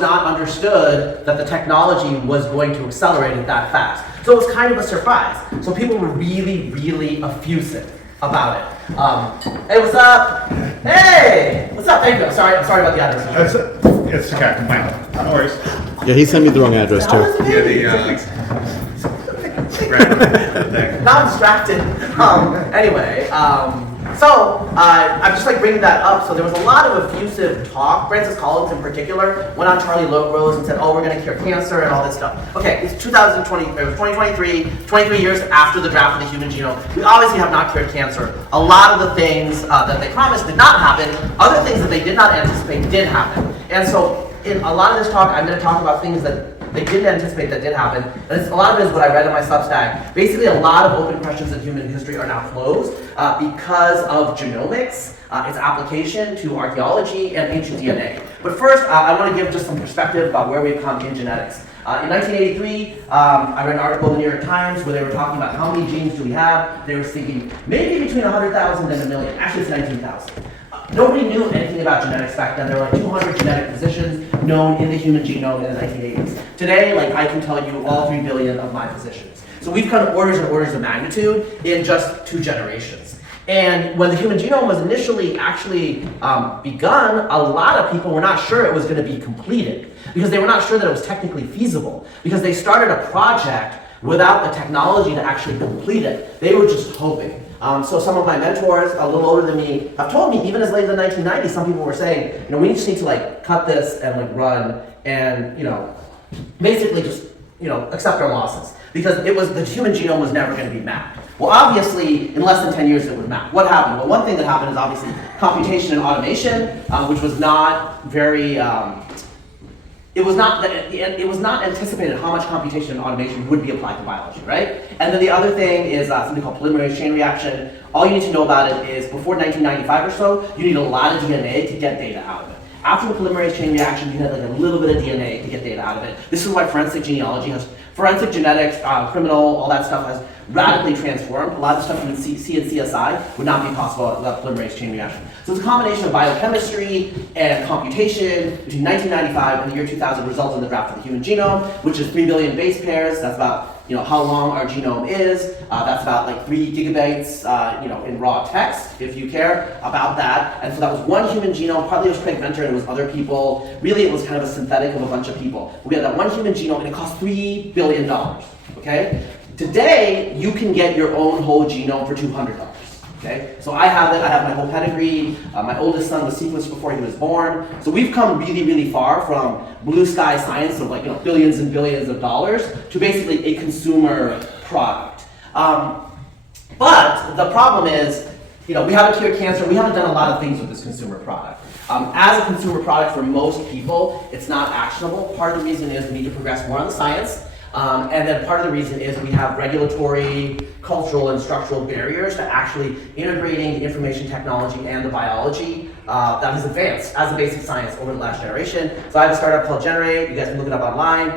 not understood that the technology was going to accelerate it that fast. So it was kind of a surprise. So people were really, really effusive about it. Hey, what's up? Hey, what's up? Thank you. I'm sorry about the address. It's okay. No worries. Yeah, he sent me the wrong address too. Now I'm distracted. Anyway, so I'm just like bringing that up. So there was a lot of effusive talk. Francis Collins in particular went on Charlie Rose and said, "Oh, we're going to cure cancer and all this stuff." Okay, it's 2023, 23 years after the draft of the human genome. We obviously have not cured cancer. A lot of the things that they promised did not happen. Other things that they did not anticipate did happen. And so in a lot of this talk, I'm going to talk about things that they didn't anticipate that did happen. And a lot of it is what I read in my Substack. Basically, a lot of open questions in human history are now closed because of genomics, its application to archaeology and ancient DNA. But first, I want to give just some perspective about where we've come in genetics. In 1983, I read an article in the New York Times where they were talking about how many genes do we have. They were thinking maybe between 100,000 and a million. Actually, it's 19,000. Nobody knew anything about genetics back then. There were like 200 genetic positions known in the human genome in the 1980s. Today, like I can tell you all 3 billion of my positions. So we've come orders and orders of magnitude in just 2 generations. And when the human genome was initially actually begun, a lot of people were not sure it was going to be completed because they were not sure that it was technically feasible because they started a project without the technology to actually complete it. They were just hoping. So some of my mentors, a little older than me, have told me, even as late as the 1990s, some people were saying, we just need to like cut this and like run and, basically just, accept our losses. Because the human genome was never going to be mapped. Well, obviously, in less than 10 years, it would map. What happened? Well, one thing that happened is obviously computation and automation, which was not very, it was not anticipated how much computation and automation would be applied to biology, right? And then the other thing is something called polymerase chain reaction. All you need to know about it is before 1995 or so, you need a lot of DNA to get data out of it. After the polymerase chain reaction, you had like a little bit of DNA to get data out of it. This is why forensic forensic genetics, criminal, all that stuff has radically transformed. A lot of the stuff you would see in CSI would not be possible without polymerase chain reaction. So it's a combination of biochemistry and computation between 1995 and the year 2000 results in the draft of the human genome, which is 3 billion base pairs. That's about how long our genome is. That's about like 3 gigabytes in raw text, if you care about that. And so that was one human genome. Partly it was Craig Venter and it was other people. Really it was kind of a synthetic of a bunch of people. We had that one human genome and it cost $3 billion, okay? Today, you can get your own whole genome for $200. Okay, so I have it. I have my whole pedigree. My oldest son was sequenced before he was born. So we've come really, really far from blue sky science of like billions and billions of dollars to basically a consumer product. But the problem is, we haven't cured cancer. We haven't done a lot of things with this consumer product. As a consumer product for most people, it's not actionable. Part of the reason is we need to progress more on the science. And then part of the reason is we have regulatory, cultural, and structural barriers to actually integrating the information technology and the biology that has advanced as a basic science over the last generation. So I have a startup called Generate. You guys can look it up online.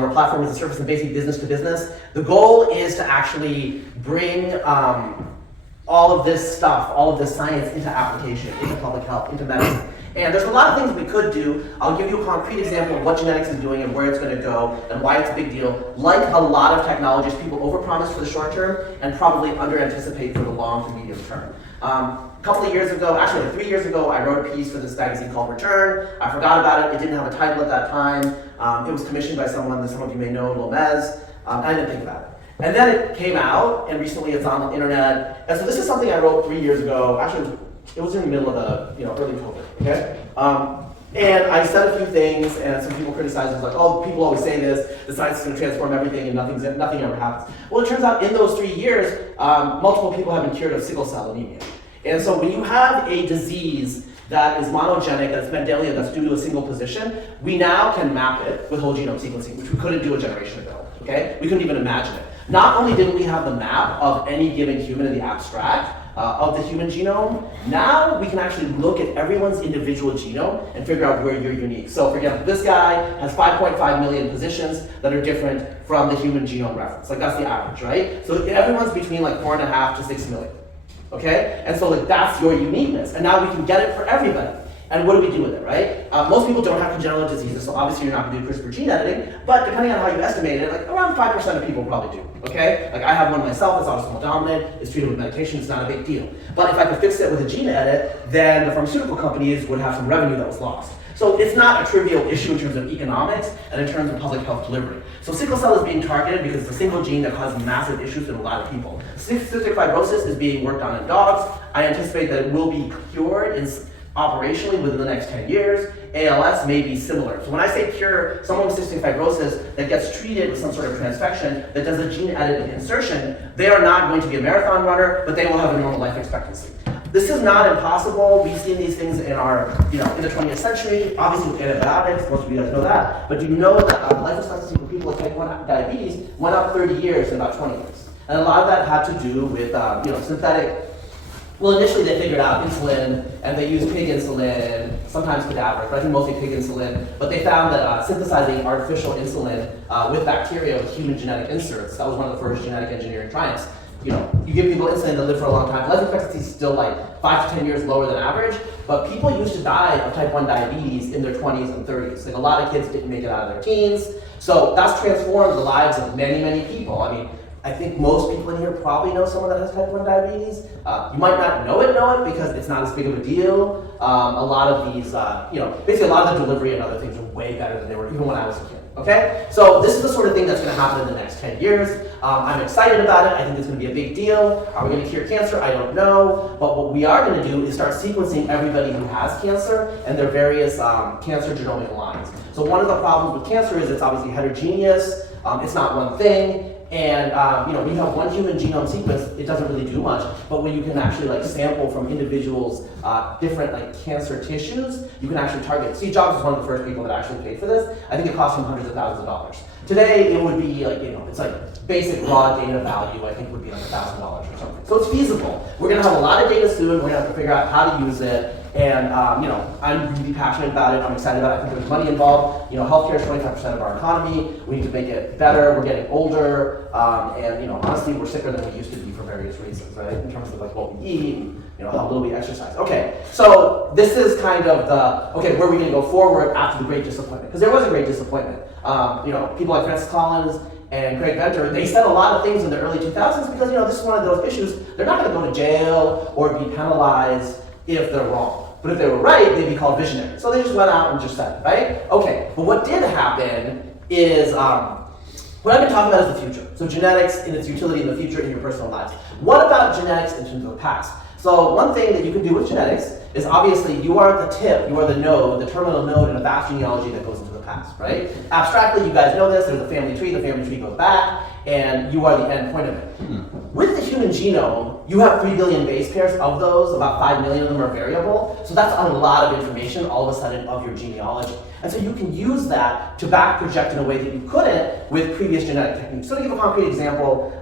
We're a platform as a service and basic business to business. The goal is to actually bring all of this stuff, all of this science into application, into public health, into medicine. And there's a lot of things we could do. I'll give you a concrete example of what genetics is doing and where it's going to go and why it's a big deal. Like a lot of technologies, people overpromise for the short term and probably under-anticipate for the long to medium term. A couple of years ago, actually like 3 years ago, I wrote a piece for this magazine called Return. I forgot about it. It didn't have a title at that time. It was commissioned by someone that some of you may know, Lomez. I didn't think about it. And then it came out, and recently it's on the internet. And so this is something I wrote 3 years ago. Actually, it was in the middle of the early COVID, okay? And I said a few things, and some people criticized it, like, oh, people always say this, the science is going to transform everything, and nothing ever happens. Well, it turns out in those 3 years, multiple people have been cured of sickle cell anemia. And so when you have a disease that is monogenic, that's Mendelian, that's due to a single position, we now can map it with whole genome sequencing, which we couldn't do a generation ago, okay? We couldn't even imagine it. Not only didn't we have the map of any given human in the abstract, of the human genome, now we can actually look at everyone's individual genome and figure out where you're unique. So for example, this guy has 5.5 million positions that are different from the human genome reference. Like that's the average, right? So everyone's between like 4.5 to 6 million, okay? And so like that's your uniqueness. And now we can get it for everybody. And what do we do with it, right? Most people don't have congenital diseases, so obviously you're not going to do CRISPR gene editing, but depending on how you estimate it, like around 5% of people probably do, okay? Like I have one myself, it's autosomal dominant, it's treated with medication, it's not a big deal. But if I could fix it with a gene edit, then the pharmaceutical companies would have some revenue that was lost. So it's not a trivial issue in terms of economics and in terms of public health delivery. So sickle cell is being targeted because it's a single gene that causes massive issues in a lot of people. Cystic fibrosis is being worked on in dogs. I anticipate that it will be cured operationally within the next 10 years. ALS may be similar. So when I say cure someone with cystic fibrosis that gets treated with some sort of transfection that does a gene editing insertion, they are not going to be a marathon runner, but they will have a normal life expectancy. This is not impossible. We've seen these things in our, in the 20th century, obviously with antibiotics, most of you guys know that. But do you know that life expectancy for people with type 1 diabetes went up 30 years in about 20 years? And a lot of that had to do with, synthetic. Well, initially they figured out insulin, and they used pig insulin, sometimes cadaveric, but I think mostly pig insulin. But they found that synthesizing artificial insulin with bacteria with human genetic inserts, that was one of the first genetic engineering triumphs. You give people insulin, they live for a long time. Life expectancy is still like 5 to 10 years lower than average, but people used to die of type 1 diabetes in their 20s and 30s. Like a lot of kids didn't make it out of their teens. So that's transformed the lives of many, many people. I mean, I think most people in here probably know someone that has type 1 diabetes. You might not know it because it's not as big of a deal. A lot of these, basically a lot of the delivery and other things are way better than they were even when I was a kid. Okay? So this is the sort of thing that's going to happen in the next 10 years. I'm excited about it. I think it's going to be a big deal. Are we going to cure cancer? I don't know. But what we are going to do is start sequencing everybody who has cancer and their various cancer genomic lines. So one of the problems with cancer is it's obviously heterogeneous. It's not one thing. And when you have one human genome sequence, it doesn't really do much. But when you can actually sample from individuals' different cancer tissues, you can actually target. Steve Jobs was one of the first people that actually paid for this. I think it cost him hundreds of thousands of dollars. Today, it would be it's basic raw data value. I think would be $1,000 or something. So it's feasible. We're going to have a lot of data soon. We're going to have to figure out how to use it. And I'm really passionate about it. I'm excited about it. I think there's money involved. Healthcare is 25% of our economy. We need to make it better. We're getting older, and honestly, we're sicker than we used to be for various reasons, right? In terms of what we eat, how little we exercise. Okay, so this is kind of where are we going to go forward after the Great Disappointment? Because there was a Great Disappointment. People like Francis Collins and Craig Venter, they said a lot of things in the early 2000s because this is one of those issues. They're not going to go to jail or be penalized if they're wrong. But if they were right, they'd be called visionary. So they just went out and just said it, right? Okay, but what did happen is, what I've been talking about is the future. So genetics and its utility in the future in your personal lives. What about genetics in terms of the past? So one thing that you can do with genetics is obviously you are the tip, you are the node, the terminal node in a vast genealogy that goes into the past, right? Abstractly, you guys know this, there's a family tree goes back, and you are the end point of it. With the human genome, you have 3 billion base pairs of those, about 5 million of them are variable, so that's a lot of information all of a sudden of your genealogy. And so you can use that to back project in a way that you couldn't with previous genetic techniques. So to give a concrete example,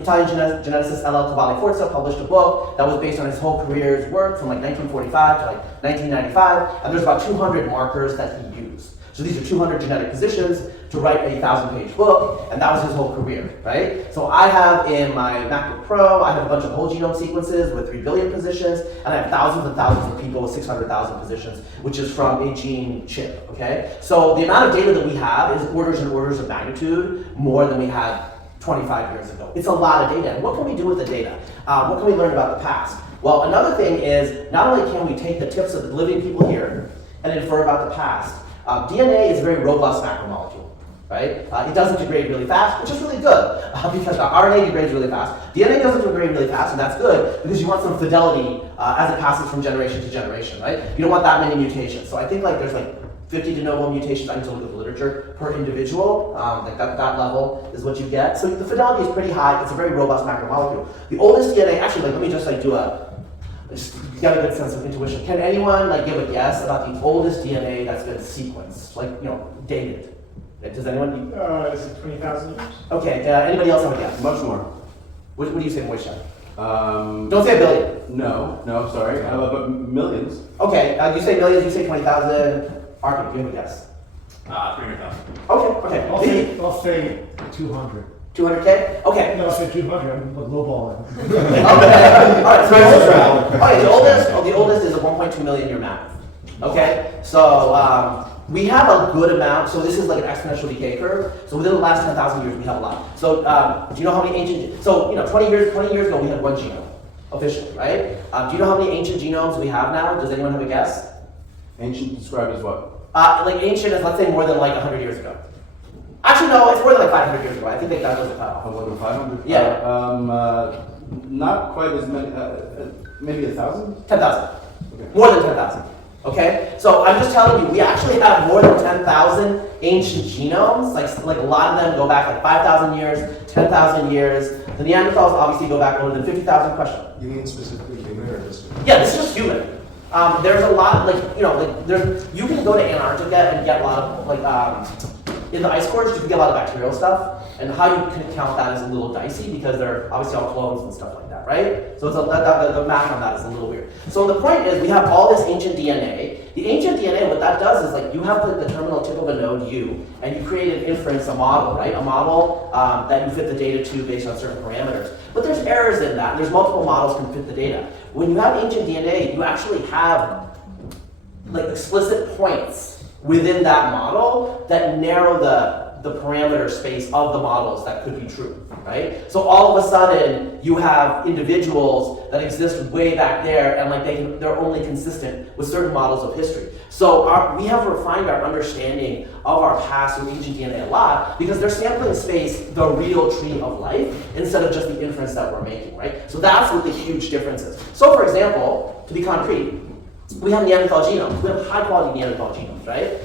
Italian geneticist L.L. Cavalli Forza published a book that was based on his whole career's work from 1945 to 1995, and there's about 200 markers that he used. So these are 200 genetic positions to write a 1,000-page book, and that was his whole career, right? So I have in my MacBook Pro, I have a bunch of whole genome sequences with 3 billion positions, and I have thousands and thousands of people with 600,000 positions, which is from a gene chip, okay? So the amount of data that we have is orders and orders of magnitude more than we had 25 years ago. It's a lot of data. And what can we do with the data? What can we learn about the past? Well, another thing is, not only can we take the tips of the living people here and infer about the past, DNA is a very robust macromolecule, right? It doesn't degrade really fast, which is really good, because RNA degrades really fast. DNA doesn't degrade really fast, and that's good, because you want some fidelity as it passes from generation to generation, right? You don't want that many mutations. So I think there's 50 de novo mutations, I need to look at the literature, per individual. That level is what you get. So the fidelity is pretty high. It's a very robust macromolecule. The oldest DNA, actually, let me just just get a good sense of intuition. Can anyone give a guess about the oldest DNA that's been sequenced, dated? Does anyone? Is it 20,000 years? Okay. Anybody else have a guess? Much more. What do you say, Moishe? Don't say a billion. No, sorry. But millions. Okay. You say millions. You say 20,000. Arkin, do you have a guess? 300,000. Okay. I'll say 200. 200K? Okay. No, I'll say 200. I'm lowballing. Okay. All right. So the oldest is a 1.2 million year mammoth. Okay, so we have a good amount. So this is like an exponential decay curve. So within the last 10,000 years, we have a lot. So do you know how many ancient? So 20 years ago, we had one genome officially, right? Do you know how many ancient genomes we have now? Does anyone have a guess? Ancient described as what? Like ancient is, let's say, more than like 100 years ago. Actually, no, it's more than like 500 years ago. I think that was a cutoff. More than 500? Yeah. Not quite as many, maybe 1,000? 10,000. Okay. More than 10,000. Okay? So I'm just telling you, we actually have more than 10,000 ancient genomes. Like a lot of them go back like 5,000 years, 10,000 years. The Neanderthals obviously go back more than 50,000. Question? You mean specifically human or just? Yeah, this is just human. There's a lot, you can go to Antarctica and get a lot of, in the ice cores, you can get a lot of bacterial stuff, and how you can count that is a little dicey because they're obviously all clones and stuff like that, right? So the math on that is a little weird. So the point is, we have all this ancient DNA. The ancient DNA, what that does is like you have the terminal tip of a node U, and you create an inference, a model, right? A model that you fit the data to based on certain parameters. But there's errors in that. There's multiple models can fit the data. When you have ancient DNA, you actually have like explicit points within that model that narrow the parameter space of the models that could be true, right? So all of a sudden, you have individuals that exist way back there, and like they're only consistent with certain models of history. So we have refined our understanding of our past with ancient DNA a lot because they're sampling space, the real tree of life, instead of just the inference that we're making, right? So that's what the huge difference is. So for example, to be concrete, we have Neanderthal genomes. We have high quality Neanderthal genomes, right?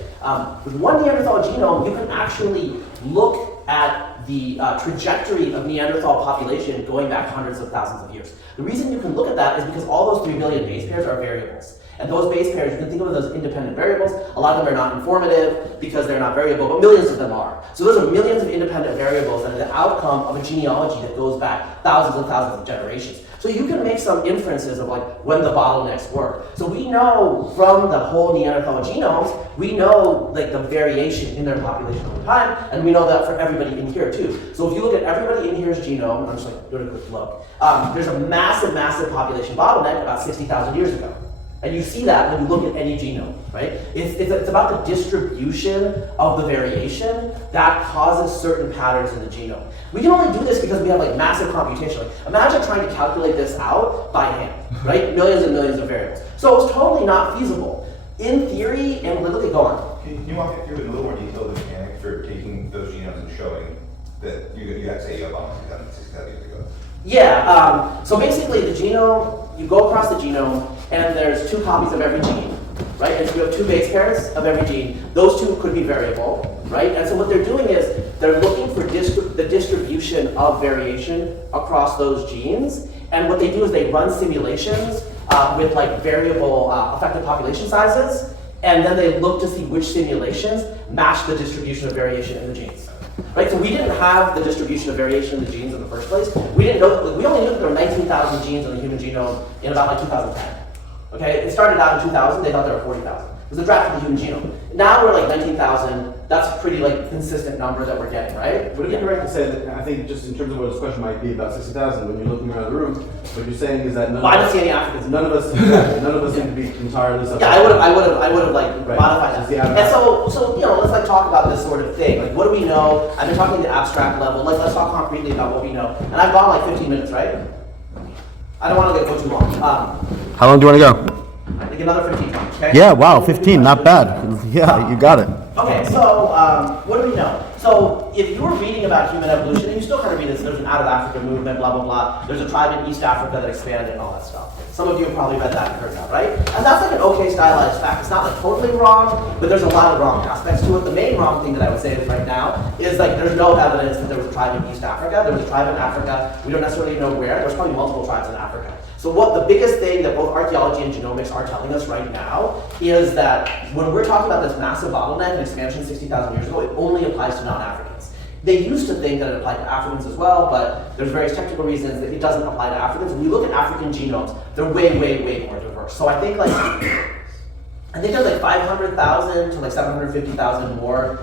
With one Neanderthal genome, you can actually look at the trajectory of Neanderthal population going back hundreds of thousands of years. The reason you can look at that is because all those 3 billion base pairs are variables. And those base pairs, you can think of them as independent variables. A lot of them are not informative because they're not variable, but millions of them are. So those are millions of independent variables that are the outcome of a genealogy that goes back thousands and thousands of generations. So you can make some inferences of like when the bottlenecks work. So we know from the whole Neanderthal genomes, we know like the variation in their population over time, and we know that for everybody in here too. So if you look at everybody in here's genome, I'm just like doing a quick look, there's a massive, massive population bottleneck about 60,000 years ago. And you see that when you look at any genome, right? It's about the distribution of the variation that causes certain patterns in the genome. We can only do this because we have like massive computation. Like, imagine trying to calculate this out by hand, right? Millions and millions of variables. So it's totally not feasible. In theory, and look at, go on. Can you walk me through in a little more detail the mechanic for taking those genomes and showing that you have to say you have almost 60,000 years ago? Yeah, so basically the genome, you go across the genome, and there's 2 copies of every gene, right? And so you have 2 base pairs of every gene. Those 2 could be variable, right? And so what they're doing is they're looking for the distribution of variation across those genes. And what they do is they run simulations with like variable affected population sizes, and then they look to see which simulations match the distribution of variation in the genes. Right, so we didn't have the distribution of variation in the genes in the first place. We didn't know. We only knew that there were 19,000 genes in the human genome in about like 2010. Okay, it started out in 2000. They thought there were 40,000. It was a draft of the human genome. Now we're like 19,000. That's a pretty like consistent number that we're getting, right? Would it be correct to say that, I think just in terms of what this question might be about 60,000, when you're looking around the room, what you're saying is that I don't see any Africans. none of us seem to be entirely subject. Yeah, I would have like Right. modified that. And so let's like talk about this sort of thing. Like, what do we know? I've been talking at the abstract level. Like, let's talk concretely about what we know. And I've gone like 15 minutes, right? I don't want to go too long. How long do you want to go? Like another 15. Okay. Yeah, wow, 15, not bad. Yeah, you got it. Okay, so what do we know? So if you were reading about human evolution, and you still kind of read this, there's an out of Africa movement, blah, blah, blah. There's a tribe in East Africa that expanded and all that stuff. Some of you have probably read that and heard that, right? And that's like an okay stylized fact. It's not like totally wrong, but there's a lot of wrong aspects to it. The main wrong thing that I would say right now is like there's no evidence that there was a tribe in East Africa. There was a tribe in Africa. We don't necessarily know where. There's probably multiple tribes in Africa. So what the biggest thing that both archaeology and genomics are telling us right now is that when we're talking about this massive bottleneck and expansion 60,000 years ago, it only applies to non-Africans. They used to think that it applied to Africans as well, but there's various technical reasons that it doesn't apply to Africans. When you look at African genomes, they're way, way, way more diverse. So I think there's like 500,000 to like 750,000 more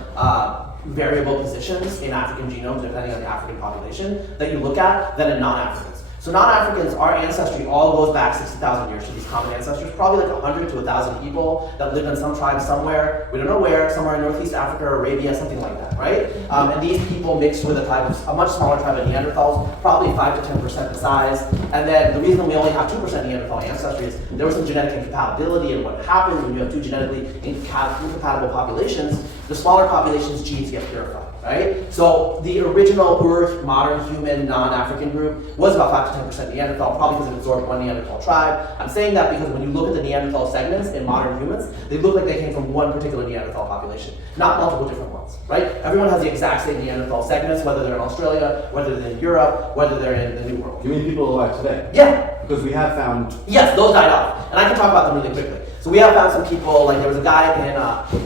variable positions in African genomes, depending on the African population that you look at, than in non-Africans. So non-Africans, our ancestry all goes back 60,000 years to these common ancestors, probably like 100 to 1,000 people that lived in some tribe somewhere, we don't know where, somewhere in Northeast Africa or Arabia, something like that, right? And these people mixed with a much smaller tribe of Neanderthals, probably 5 to 10% the size. And then the reason we only have 2% Neanderthal ancestry is there was some genetic incompatibility, and what happens when you have two genetically incompatible populations, the smaller population's genes get purified. Right? So the original Earth, modern human, non-African group was about 5 to 10% Neanderthal, probably because it absorbed one Neanderthal tribe. I'm saying that because when you look at the Neanderthal segments in modern humans, they look like they came from one particular Neanderthal population, not multiple different ones, right? Everyone has the exact same Neanderthal segments, whether they're in Australia, whether they're in Europe, whether they're in the New World. You mean people alive today? Yeah. Because we have found. Yes, those died off, and I can talk about them really quickly. So we have found some people, like there was a guy in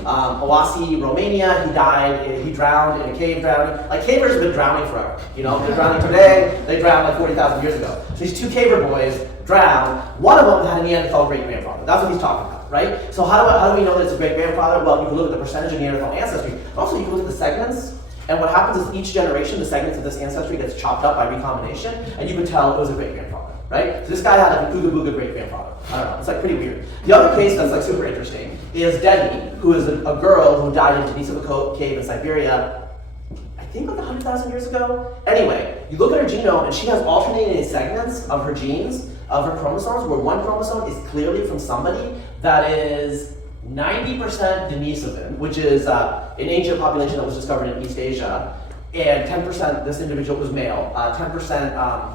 Oasi, Romania, he died, he drowned in a cave drowning. Like cavers have been drowning forever, you know, they're drowning today, they drowned like 40,000 years ago. So these two caver boys drowned, one of them had a Neanderthal great-grandfather, that's what he's talking about, right? So how do we know that it's a great-grandfather? Well, you can look at the percentage of Neanderthal ancestry, but also you can look at the segments, and what happens is each generation, the segments of this ancestry gets chopped up by recombination, and you can tell it was a great-grandfather. Right? So this guy had like an Ooga Booga great-grandfather. I don't know, it's like pretty weird. The other case that's like super interesting is Deni, who is a girl who died in Denisova cave in Siberia, I think like 100,000 years ago. Anyway, you look at her genome and she has alternating segments of her genes, of her chromosomes, where one chromosome is clearly from somebody that is 90% Denisovan, which is an ancient population that was discovered in East Asia, and 10%, this individual was male, 10%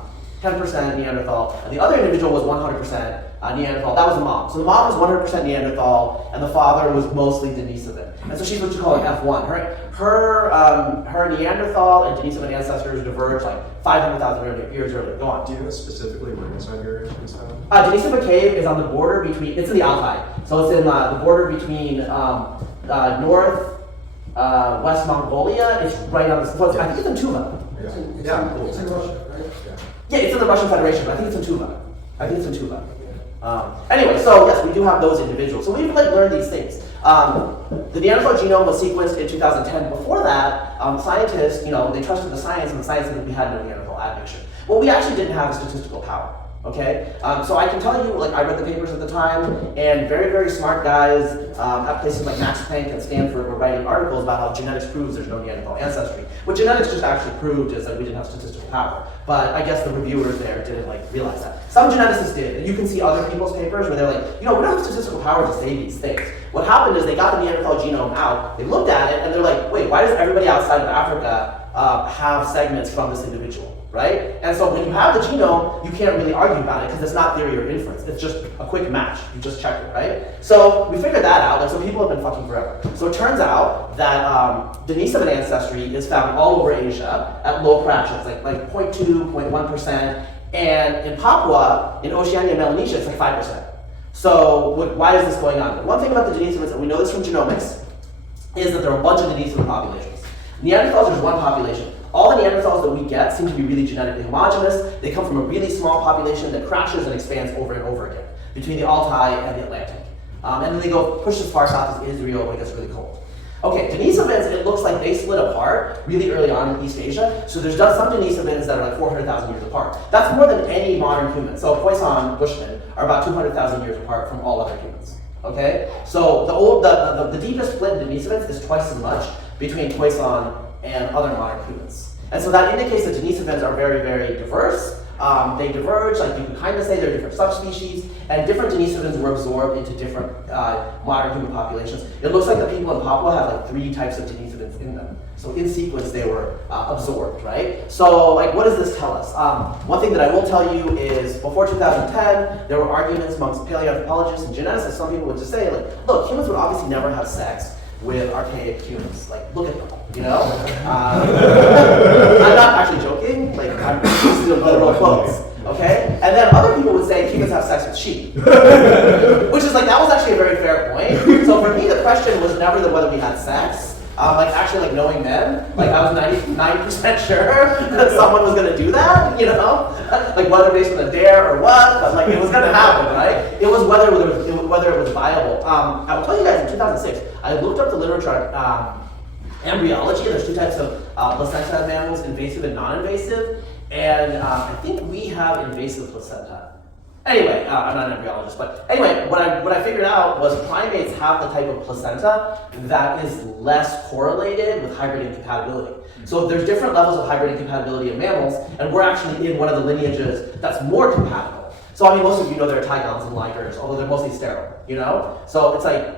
Neanderthal, and the other individual was 100% Neanderthal. That was the mom. So the mom was 100% Neanderthal, and the father was mostly Denisovan. And so she's what you call an F1. Her Neanderthal and Denisovan ancestors diverged like 500,000 years earlier. Go on. Do you know specifically where in Siberia it's found? Denisova cave is on the border between, it's in the Altai. So it's in the border between West Mongolia. It's right on the, I think it's in Tuva. Yeah. It's in Russia, right? Yeah, it's in the Russian Federation, but I think it's in Tuva. Anyway, so yes, we do have those individuals. So we've like learned these things. The Neanderthal genome was sequenced in 2010. Before that, scientists, they trusted the science, and the science said we had no Neanderthal admixture. Well, we actually didn't have a statistical power. Okay, so I can tell you, like I read the papers at the time, and very, very smart guys at places like Max Planck and Stanford were writing articles about how genetics proves there's no Neanderthal ancestry. What genetics just actually proved is that we didn't have statistical power. But I guess the reviewers there didn't realize that. Some geneticists did, and you can see other people's papers where they're like, we don't have statistical power to say these things. What happened is they got the Neanderthal genome out, they looked at it, and they're like, wait, why does everybody outside of Africa have segments from this individual? Right? And so when you have the genome, you can't really argue about it because it's not theory or inference. It's just a quick match. You just check it, right? So we figured that out. So people have been fucking forever. So it turns out that Denisovan ancestry is found all over Asia at low fractions, like 0.2, 0.1%. And in Papua, in Oceania and Melanesia, it's like 5%. So why is this going on? One thing about the Denisovans, and we know this from genomics, is that there are a bunch of Denisovan populations. Neanderthals, there's one population. All the Neanderthals that we get seem to be really genetically homogeneous. They come from a really small population that crashes and expands over and over again between the Altai and the Atlantic. And then they go push as far south as Israel when it gets really cold. Okay, Denisovans, it looks like they split apart really early on in East Asia. So there's some Denisovans that are like 400,000 years apart. That's more than any modern human. So Poisson, Bushmen are about 200,000 years apart from all other humans. Okay, so the deepest split in Denisovans is twice as much between Poisson and other modern humans. And so that indicates that Denisovans are very, very diverse. They diverge, like you can kind of say they're different subspecies, and different Denisovans were absorbed into different modern human populations. It looks like the people in Papua have like 3 types of Denisovans in them. So in sequence, they were absorbed, right? So what does this tell us? One thing that I will tell you is before 2010, there were arguments amongst paleoanthropologists and geneticists. Some people would just say, look, humans would obviously never have sex with archaic humans. Look at them, I'm not actually joking. I'm using literal quotes, okay? And then other people would say humans have sex with sheep, which is that was actually a very fair point. So for me, the question was never whether we had sex. Actually, knowing men, I was 99% sure that someone was gonna do that, whether based on a dare or what, but it was gonna happen, right? It was whether it was viable. I will tell you guys, in 2006, I looked up the literature on embryology. There's 2 types of placenta mammals, invasive and non-invasive. And I think we have invasive placenta. Anyway, I'm not an embryologist, but anyway, what I figured out was primates have the type of placenta that is less correlated with hybrid incompatibility. So there's different levels of hybrid incompatibility in mammals, and we're actually in one of the lineages that's more compatible. So I mean, most of you know there are tigons and ligers, although they're mostly sterile, you know? So it's like,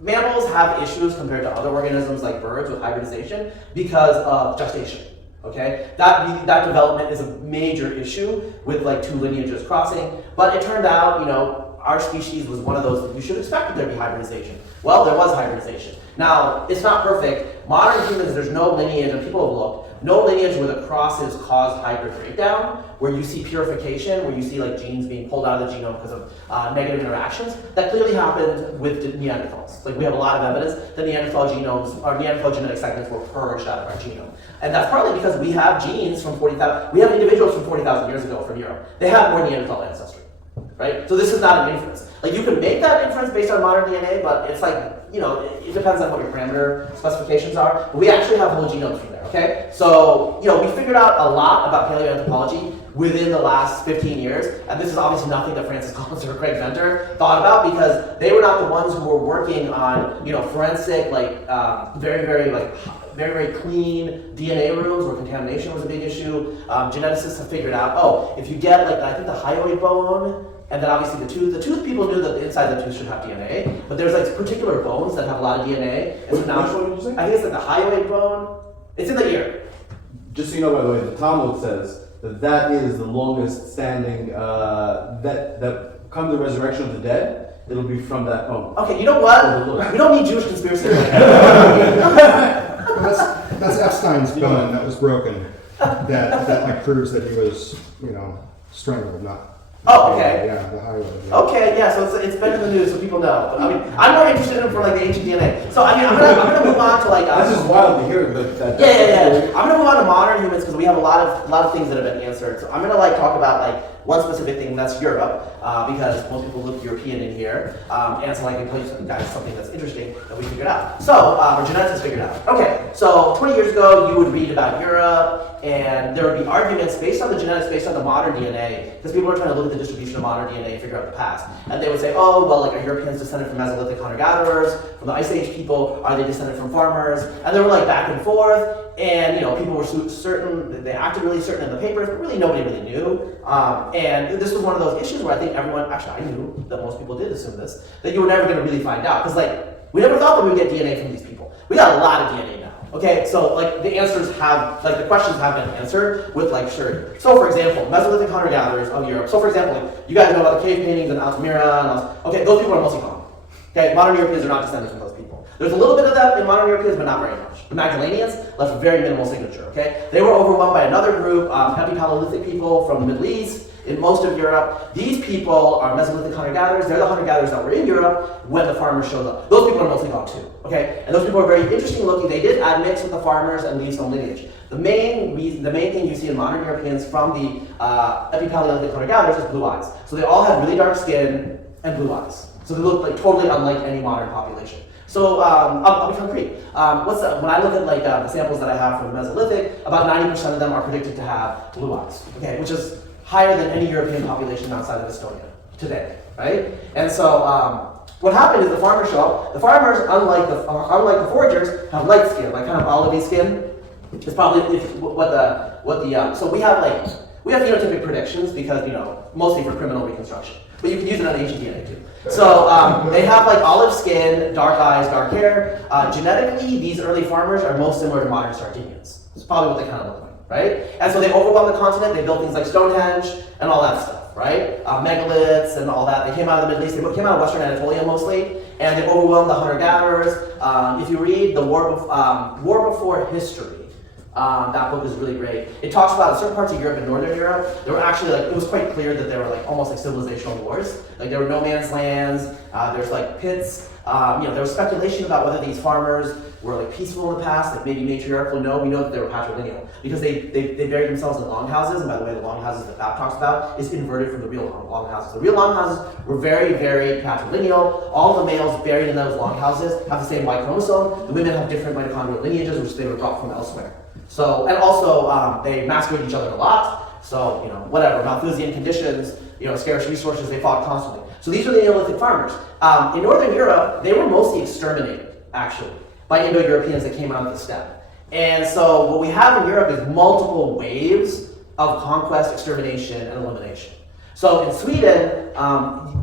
mammals have issues compared to other organisms like birds with hybridization because of gestation. Okay, that development is a major issue with like two lineages crossing, but it turned out, you know, our species was one of those that you should expect that there'd be hybridization. Well, there was hybridization. Now, it's not perfect. Modern humans, there's no lineage, and people have looked, no lineage where the crosses cause hybrid breakdown, where you see purification, where you see like genes being pulled out of the genome because of negative interactions. That clearly happened with Neanderthals. Like we have a lot of evidence that Neanderthal genomes, or Neanderthal genetic segments were purged out of our genome. And that's partly because we have genes from 40,000, we have individuals from 40,000 years ago from Europe. They have more Neanderthal ancestry, right? So this is not an inference. Like you can make that inference based on modern DNA, but it's like, you know, it depends on what your parameter specifications are. But we actually have whole genomes from there, okay? So, you know, we figured out a lot about paleoanthropology within the last 15 years, and this is obviously nothing that Francis Collins or Craig Venter thought about because they were not the ones who were working on, you know, forensic, like, very clean DNA rooms where contamination was a big issue. Geneticists have figured out, oh, if you get like, I think the hyoid bone, and then obviously the tooth people knew that the inside of the tooth should have DNA, but there's like particular bones that have a lot of DNA. And so now, which one did you say? I think it's like the hyoid bone. It's in the ear. Just so you know, by the way, the Talmud says that is the longest standing, that come the resurrection of the dead, it'll be from that bone. Okay, you know what? We don't need Jewish conspiracy. That's Epstein's bone that was broken. That like proves that he was, you know, strangled, not. Oh, okay. Yeah, the highway. Yeah. Okay, yeah, so it's been in the news so people know. But, I mean, I'm more interested in it for like the ancient DNA. So I mean, I'm gonna move on to like. This is wild to hear, but Yeah. I'm gonna move on to modern humans because we have a lot of things that have been answered. So I'm gonna like talk about like one specific thing, and that's Europe, because most people look European in here. And so I can tell you guys something that's interesting that we figured out. So, or geneticists figured out. Okay, so 20 years ago, you would read about Europe, and there would be arguments based on the genetics, based on the modern DNA, because people are trying to look at the distribution of modern DNA and figure out the past. And they would say, oh, well, like, are Europeans descended from Mesolithic hunter-gatherers, from the Ice Age people? Are they descended from farmers? And they were like back and forth. And you know, people were certain, they acted really certain in the papers, but really nobody really knew. And this was one of those issues where I think everyone, actually I knew that most people did assume this, that you were never gonna really find out. Because like, we never thought that we would get DNA from these people. We got a lot of DNA now. Okay, so like the answers have, like the questions have been answered with like surety. So for example, Mesolithic hunter-gatherers of Europe. So for example, like, you guys know about the cave paintings in Altamira and all, okay, those people are mostly gone. Okay, modern Europeans are not descended from those people. There's a little bit of that in modern Europeans, but not very much. The Magellanians left a very minimal signature, okay? They were overwhelmed by another group, Epipaleolithic people from the Middle East, in most of Europe. These people are Mesolithic hunter-gatherers. They're the hunter-gatherers that were in Europe when the farmers showed up. Those people are mostly gone too, okay? And those people are very interesting looking. They did admix with the farmers and leave some lineage. The main thing you see in modern Europeans from the Epipaleolithic hunter-gatherers is blue eyes. So they all have really dark skin and blue eyes. So they look like totally unlike any modern population. So I'll be concrete. When I look at like the samples that I have from the Mesolithic, about 90% of them are predicted to have blue eyes, okay, which is higher than any European population outside of Estonia today, right? And so what happened is the farmers show up. The farmers, unlike the foragers, have light skin, like kind of olivey skin. It's probably so we have phenotypic predictions because, you know, mostly for criminal reconstruction, but you can use it on ancient DNA too. So they have like olive skin, dark eyes, dark hair. Genetically, these early farmers are most similar to modern Sardinians. It's probably what they kind of look like, right? And so they overwhelmed the continent. They built things like Stonehenge and all that stuff, right? Megaliths and all that. They came out of the Middle East. They came out of Western Anatolia mostly, and they overwhelmed the hunter-gatherers. If you read the War Before History, that book is really great. It talks about certain parts of Europe and Northern Europe. There were actually like, it was quite clear that there were like almost like civilizational wars. Like there were no man's lands. There's like pits. There was speculation about whether these farmers were like peaceful in the past, like maybe matriarchal. No, we know that they were patrilineal because they buried themselves in longhouses. And by the way, the longhouses that Bap talks about is inverted from the real longhouses. The real longhouses were very, very patrilineal. All the males buried in those longhouses have the same Y chromosome. The women have different mitochondrial lineages, which they were brought from elsewhere. So, and also they masturbated each other a lot. So, whatever, Malthusian conditions, scarce resources, they fought constantly. So these are the Neolithic farmers. In Northern Europe, they were mostly exterminated, actually, by Indo-Europeans that came out of the steppe. And so what we have in Europe is multiple waves of conquest, extermination, and elimination. So in Sweden,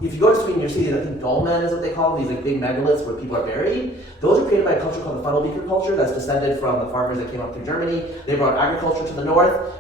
if you go to Sweden, you'll see, I think dolmen is what they call them, these like big megaliths where people are buried. Those are created by a culture called the funnel beaker culture that's descended from the farmers that came up through Germany. They brought agriculture to the north.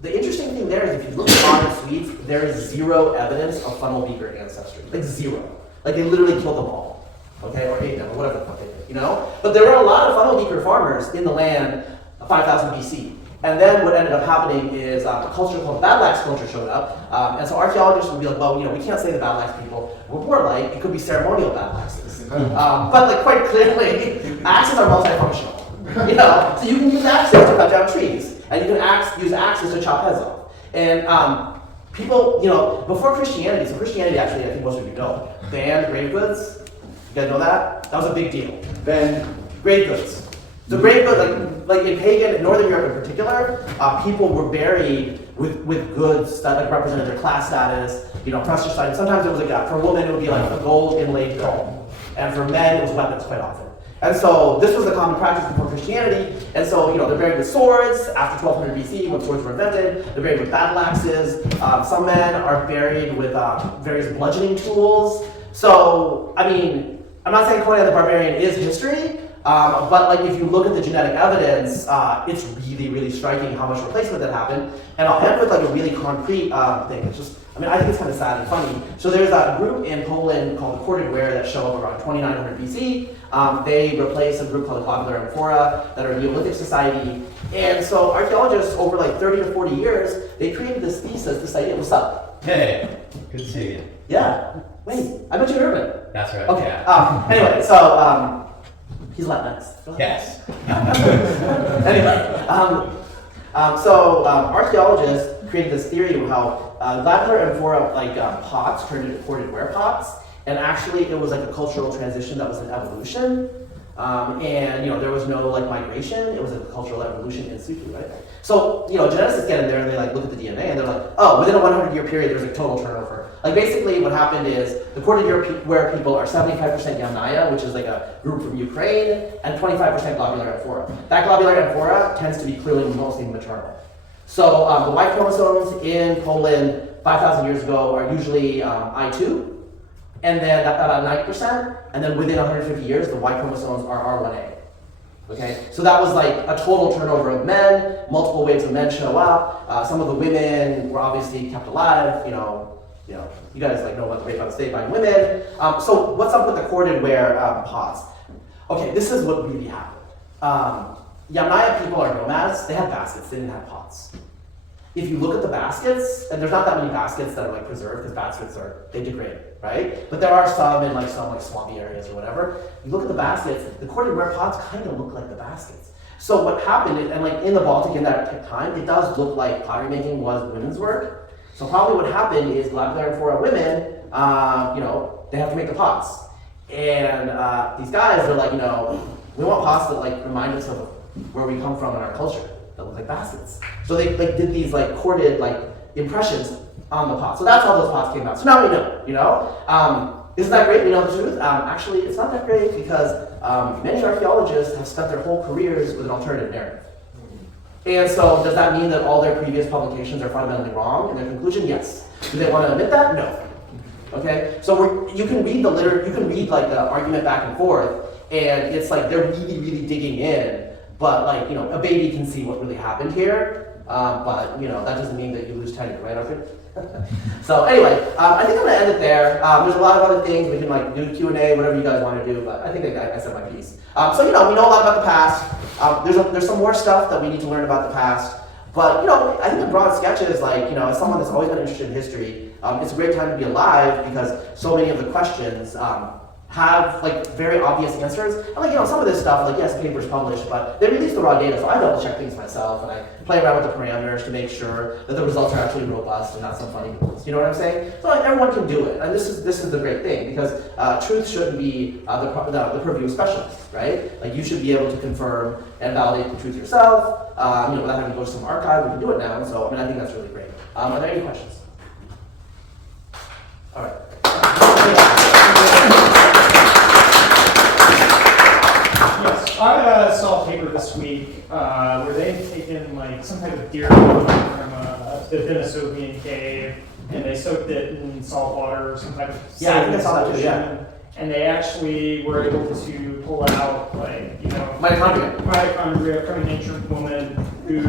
The interesting thing there is if you look at modern Swedes, there is zero evidence of funnel beaker ancestry. Like zero. Like they literally killed them all. Okay, or ate them, or whatever the fuck they did, But there were a lot of funnel beaker farmers in the land 5000 BC. And then what ended up happening is a culture called Bad Lax culture showed up. And so archaeologists would be like, well, we can't say the Bad Lax people were warlike. It could be ceremonial Bad Laxes. But like quite clearly, axes are multifunctional. So you can use axes to cut down trees. And you can use axes to chop heads off. And people, before Christianity, so Christianity actually, I think most of you know, banned grave goods. You guys know that? That was a big deal. Banned grave goods. So grave goods, like in pagan, in Northern Europe in particular, people were buried with goods that like represented their class status, precious items. Sometimes it was for a woman it would be like a gold inlaid comb. And for men it was weapons quite often. And so this was a common practice before Christianity. And so, they're buried with swords after 1200 BC when swords were invented. They're buried with battle axes. Some men are buried with various bludgeoning tools. So, I'm not saying Conan the Barbarian is history, but like if you look at the genetic evidence, it's really, really striking how much replacement that happened. And I'll end with like a really concrete thing. It's just, I think it's kind of sad and funny. So there's a group in Poland called the corded ware that show up around 2900 BC. They replace a group called the globular amphora that are a Neolithic society. And so archaeologists over like 30 to 40 years, they created this thesis, this idea. What's up? Hey, good to see you. Yeah. Wait, I bet you're urban. That's right. Okay. Yeah. Anyway, so he's Latinx. Yes. Anyway, so archaeologists created this theory of how globular amphora pots turned into corded ware pots, and actually it was like a cultural transition that was an evolution. And there was no migration, it was a cultural evolution in situ, right? So, geneticists get in there and they look at the DNA and they're like, oh, within a 100-year period there's total turnover. Basically what happened is the corded ware people are 75% Yamnaya, which is a group from Ukraine, and 25% globular amphora. That globular amphora tends to be clearly mostly maternal. So the Y chromosomes in Poland 5,000 years ago are usually I2, and then about 90%, and then within 150 years, the Y chromosomes are R1A. Okay, so that was a total turnover of men. Multiple waves of men show up. Some of the women were obviously kept alive. You guys know about the rape out of state by women. So what's up with the corded ware pots? Okay, this is what really happened. Yamnaya people are nomads. They had baskets. They didn't have pots. If you look at the baskets, and there's not that many baskets that are preserved because baskets they degrade, right? But there are some in some swampy areas or whatever. You look at the baskets, the corded ware pots kind of look like the baskets. So what happened, and in the Baltic in that time, it does look like pottery making was women's work. So probably what happened is globular amphora women, they have to make the pots. And these guys are we want pots that remind us of where we come from in our culture. That look like baskets. So they did these corded impressions on the pot. So that's how those pots came out. So now we know, Isn't that great? We know the truth? Actually, it's not that great because many archaeologists have spent their whole careers with an alternative narrative. And so does that mean that all their previous publications are fundamentally wrong in their conclusion? Yes. Do they want to admit that? No. Okay? So you can read the the argument back and forth, and it's they're really, really digging in. But a baby can see what really happened here, but that doesn't mean that you lose tenure, right, Arthur? So anyway, I think I'm gonna end it there. There's a lot of other things we can do Q&A, whatever you guys want to do, but I think I said my piece. So we know a lot about the past. There's some more stuff that we need to learn about the past, but I think the broad sketch is as someone that's always been interested in history, it's a great time to be alive because so many of the questions have like very obvious answers. And like, some of this stuff, like yes, papers published, but they release the raw data, so I double check things myself and I play around with the parameters to make sure that the results are actually robust and not some funny noise. You know what I'm saying? So like, everyone can do it, and this is the great thing, because truth shouldn't be the purview of specialists, right? Like you should be able to confirm and validate the truth yourself, without having to go to some archive. We can do it now, so I think that's really great. Are there any questions? All right. Yes, I saw a paper this week where they've taken like some type of deer from the Denisovian cave, and they soaked it in salt water or some type of Yeah, I think I saw that too, yeah. solution, and they actually were able to pull out Mitochondria. from an ancient woman who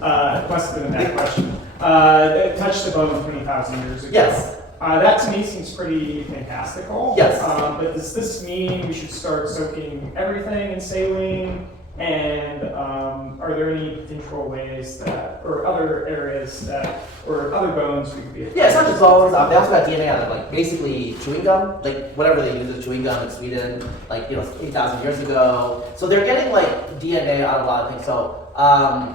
must have been that question. Touched the bone 20,000 years ago. Yes. That to me seems pretty fantastical. Yes. But does this mean we should start soaking everything in saline? And are there any potential ways or other areas or other bones we could be? Yeah, it's not just bones. They also got DNA out of like basically chewing gum, like whatever they use as chewing gum in Sweden, 8,000 years ago. So they're getting like DNA out of a lot of things. So how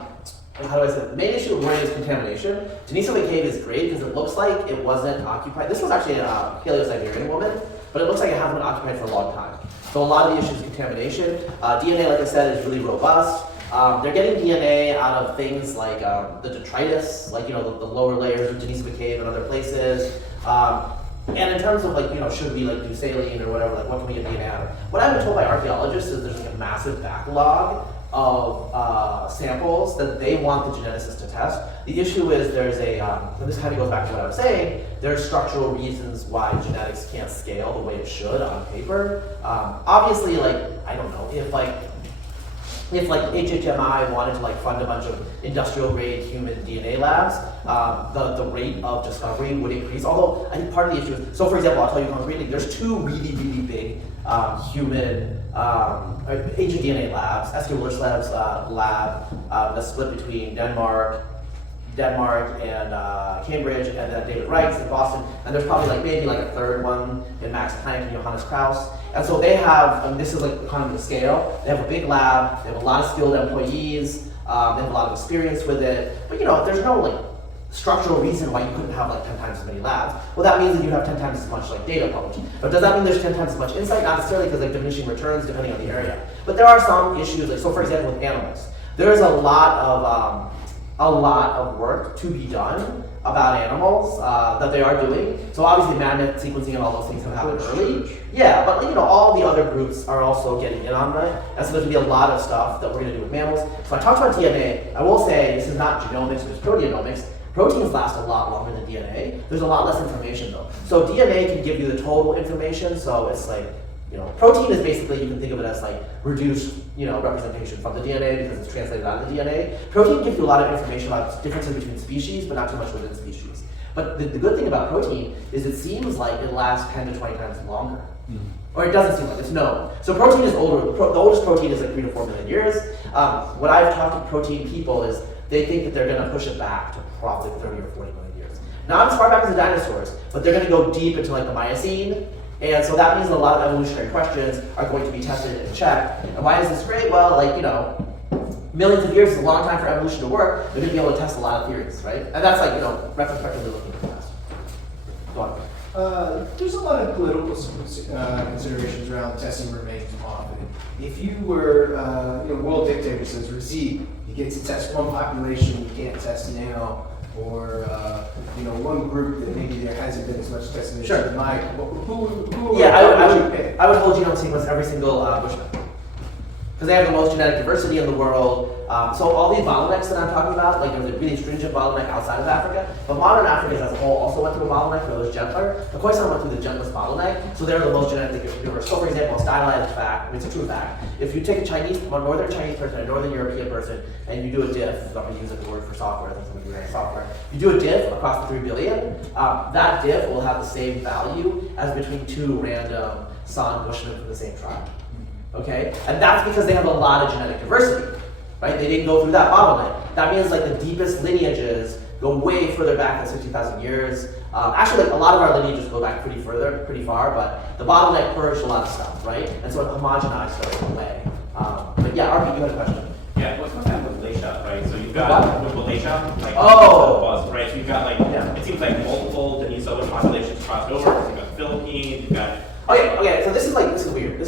do I say it? The main issue with worrying is contamination. Denisova Cave is great because it looks like it wasn't occupied. This was actually a Paleo-Siberian woman, but it looks like it hasn't been occupied for a long time. So a lot of the issue is contamination. DNA, like I said, is really robust. They're getting DNA out of things like the detritus, like the lower layers of Denisova Cave and other places. And in terms of should we do saline or whatever, what can we get DNA out of? What I've been told by archaeologists is there's a massive backlog of samples that they want the geneticists to test. The issue is there's and this kind of goes back to what I was saying, there's structural reasons why genetics can't scale the way it should on paper. Obviously, I don't know, if HHMI wanted to fund a bunch of industrial grade human DNA labs, the rate of discovery would increase. Although I think part of the issue is, so for example, I'll tell you concretely, there's two really, really big human ancient DNA labs. Eske Willersleiv's lab that's split between Denmark and Cambridge, and then David Wright's in Boston, and there's probably maybe a third one in Max Planck and Johannes Krauss. And so they have, and this is kind of the scale, they have a big lab, they have a lot of skilled employees, they have a lot of experience with it, but there's no structural reason why you couldn't have 10 times as many labs. Well, that means that you have 10 times as much data published. But does that mean there's 10 times as much insight? Not necessarily, because diminishing returns depending on the area. But there are some issues, so for example with animals, there's a lot of work to be done about animals that they are doing. So obviously mammoth sequencing and all those things have happened early. Yeah, but all the other groups are also getting in on that. And so there's gonna be a lot of stuff that we're gonna do with mammals. So I talked about DNA. I will say this is not genomics, it's proteomics. Proteins last a lot longer than DNA. There's a lot less information though. So DNA can give you the total information. So it's protein is basically, you can think of it as reduced, representation from the DNA because it's translated out of the DNA. Protein gives you a lot of information about differences between species, but not too much within species. But the good thing about protein is it seems like it lasts 10 to 20 times longer. Or it doesn't seem like, it's known. So protein is older. The oldest protein is 3 to 4 million years. What I've talked to protein people is they think that they're gonna push it back to probably 30 or 40 million years. Not as far back as the dinosaurs, but they're gonna go deep into the Miocene. And so that means that a lot of evolutionary questions are going to be tested and checked. And why is this great? Well, millions of years is a long time for evolution to work. They're going to be able to test a lot of theories, right? And that's retrospectively looking at the past. Go on. There's a lot of political considerations around testing remains often. If you were, world dictator says, Razib, you get to test one population, you can't test now, or one group that maybe there hasn't been as much testing as you might. Who I would hold genome sequence every single Bushman. Because they have the most genetic diversity in the world. So all these bottlenecks that I'm talking about, there's a really stringent bottleneck outside of Africa, but modern Africans as a whole also went through a bottleneck that was gentler. The Khoisan went through the gentlest bottleneck, so they're the most genetically diverse. So for example, a stylized fact, it's a true fact, if you take a northern Chinese person, a northern European person, and you do a diff, I'm not going to use the word for software, that's what we do in software, you do a diff across the 3 billion, that diff will have the same value as between 2 random San Bushmen from the same tribe. Okay? And that's because they have a lot of genetic diversity, right? They didn't go through that bottleneck. That means the deepest lineages go way further back than 60,000 years. Actually, like, a lot of our lineages go back pretty far, but the bottleneck purged a lot of stuff, right? And so it homogenized it in a way. But yeah, RP, you had a question. Yeah, what's going to happen with Malaysia, right? So you've got with Malaysia, like right? So you've got like it seems like multiple Denisovan populations crossed over. So you've got Philippines, you've got Okay, so this is weird.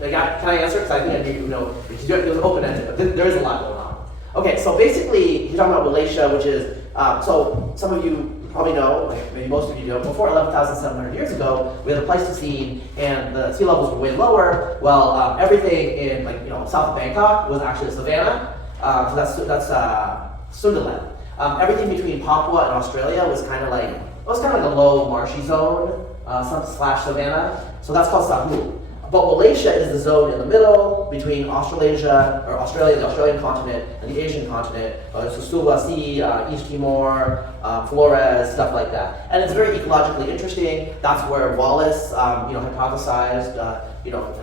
Like, can I answer? Because I think I need to know, because it was open-ended, but there is a lot going on. Okay, so basically, you're talking about Malaysia, which is, so some of you probably know, like maybe most of you do, before 11,700 years ago, we had the Pleistocene, and the sea levels were way lower. Well, everything in, like, south of Bangkok was actually a savanna. So that's Sundaland. Everything between Papua and Australia was kind of like a low marshy zone, / savanna. So that's called Sahul. But Malaysia is the zone in the middle between Australia, the Australian continent, and the Asian continent. So Sulawesi, East Timor, Flores, stuff like that. And it's very ecologically interesting. That's where Wallace, hypothesized,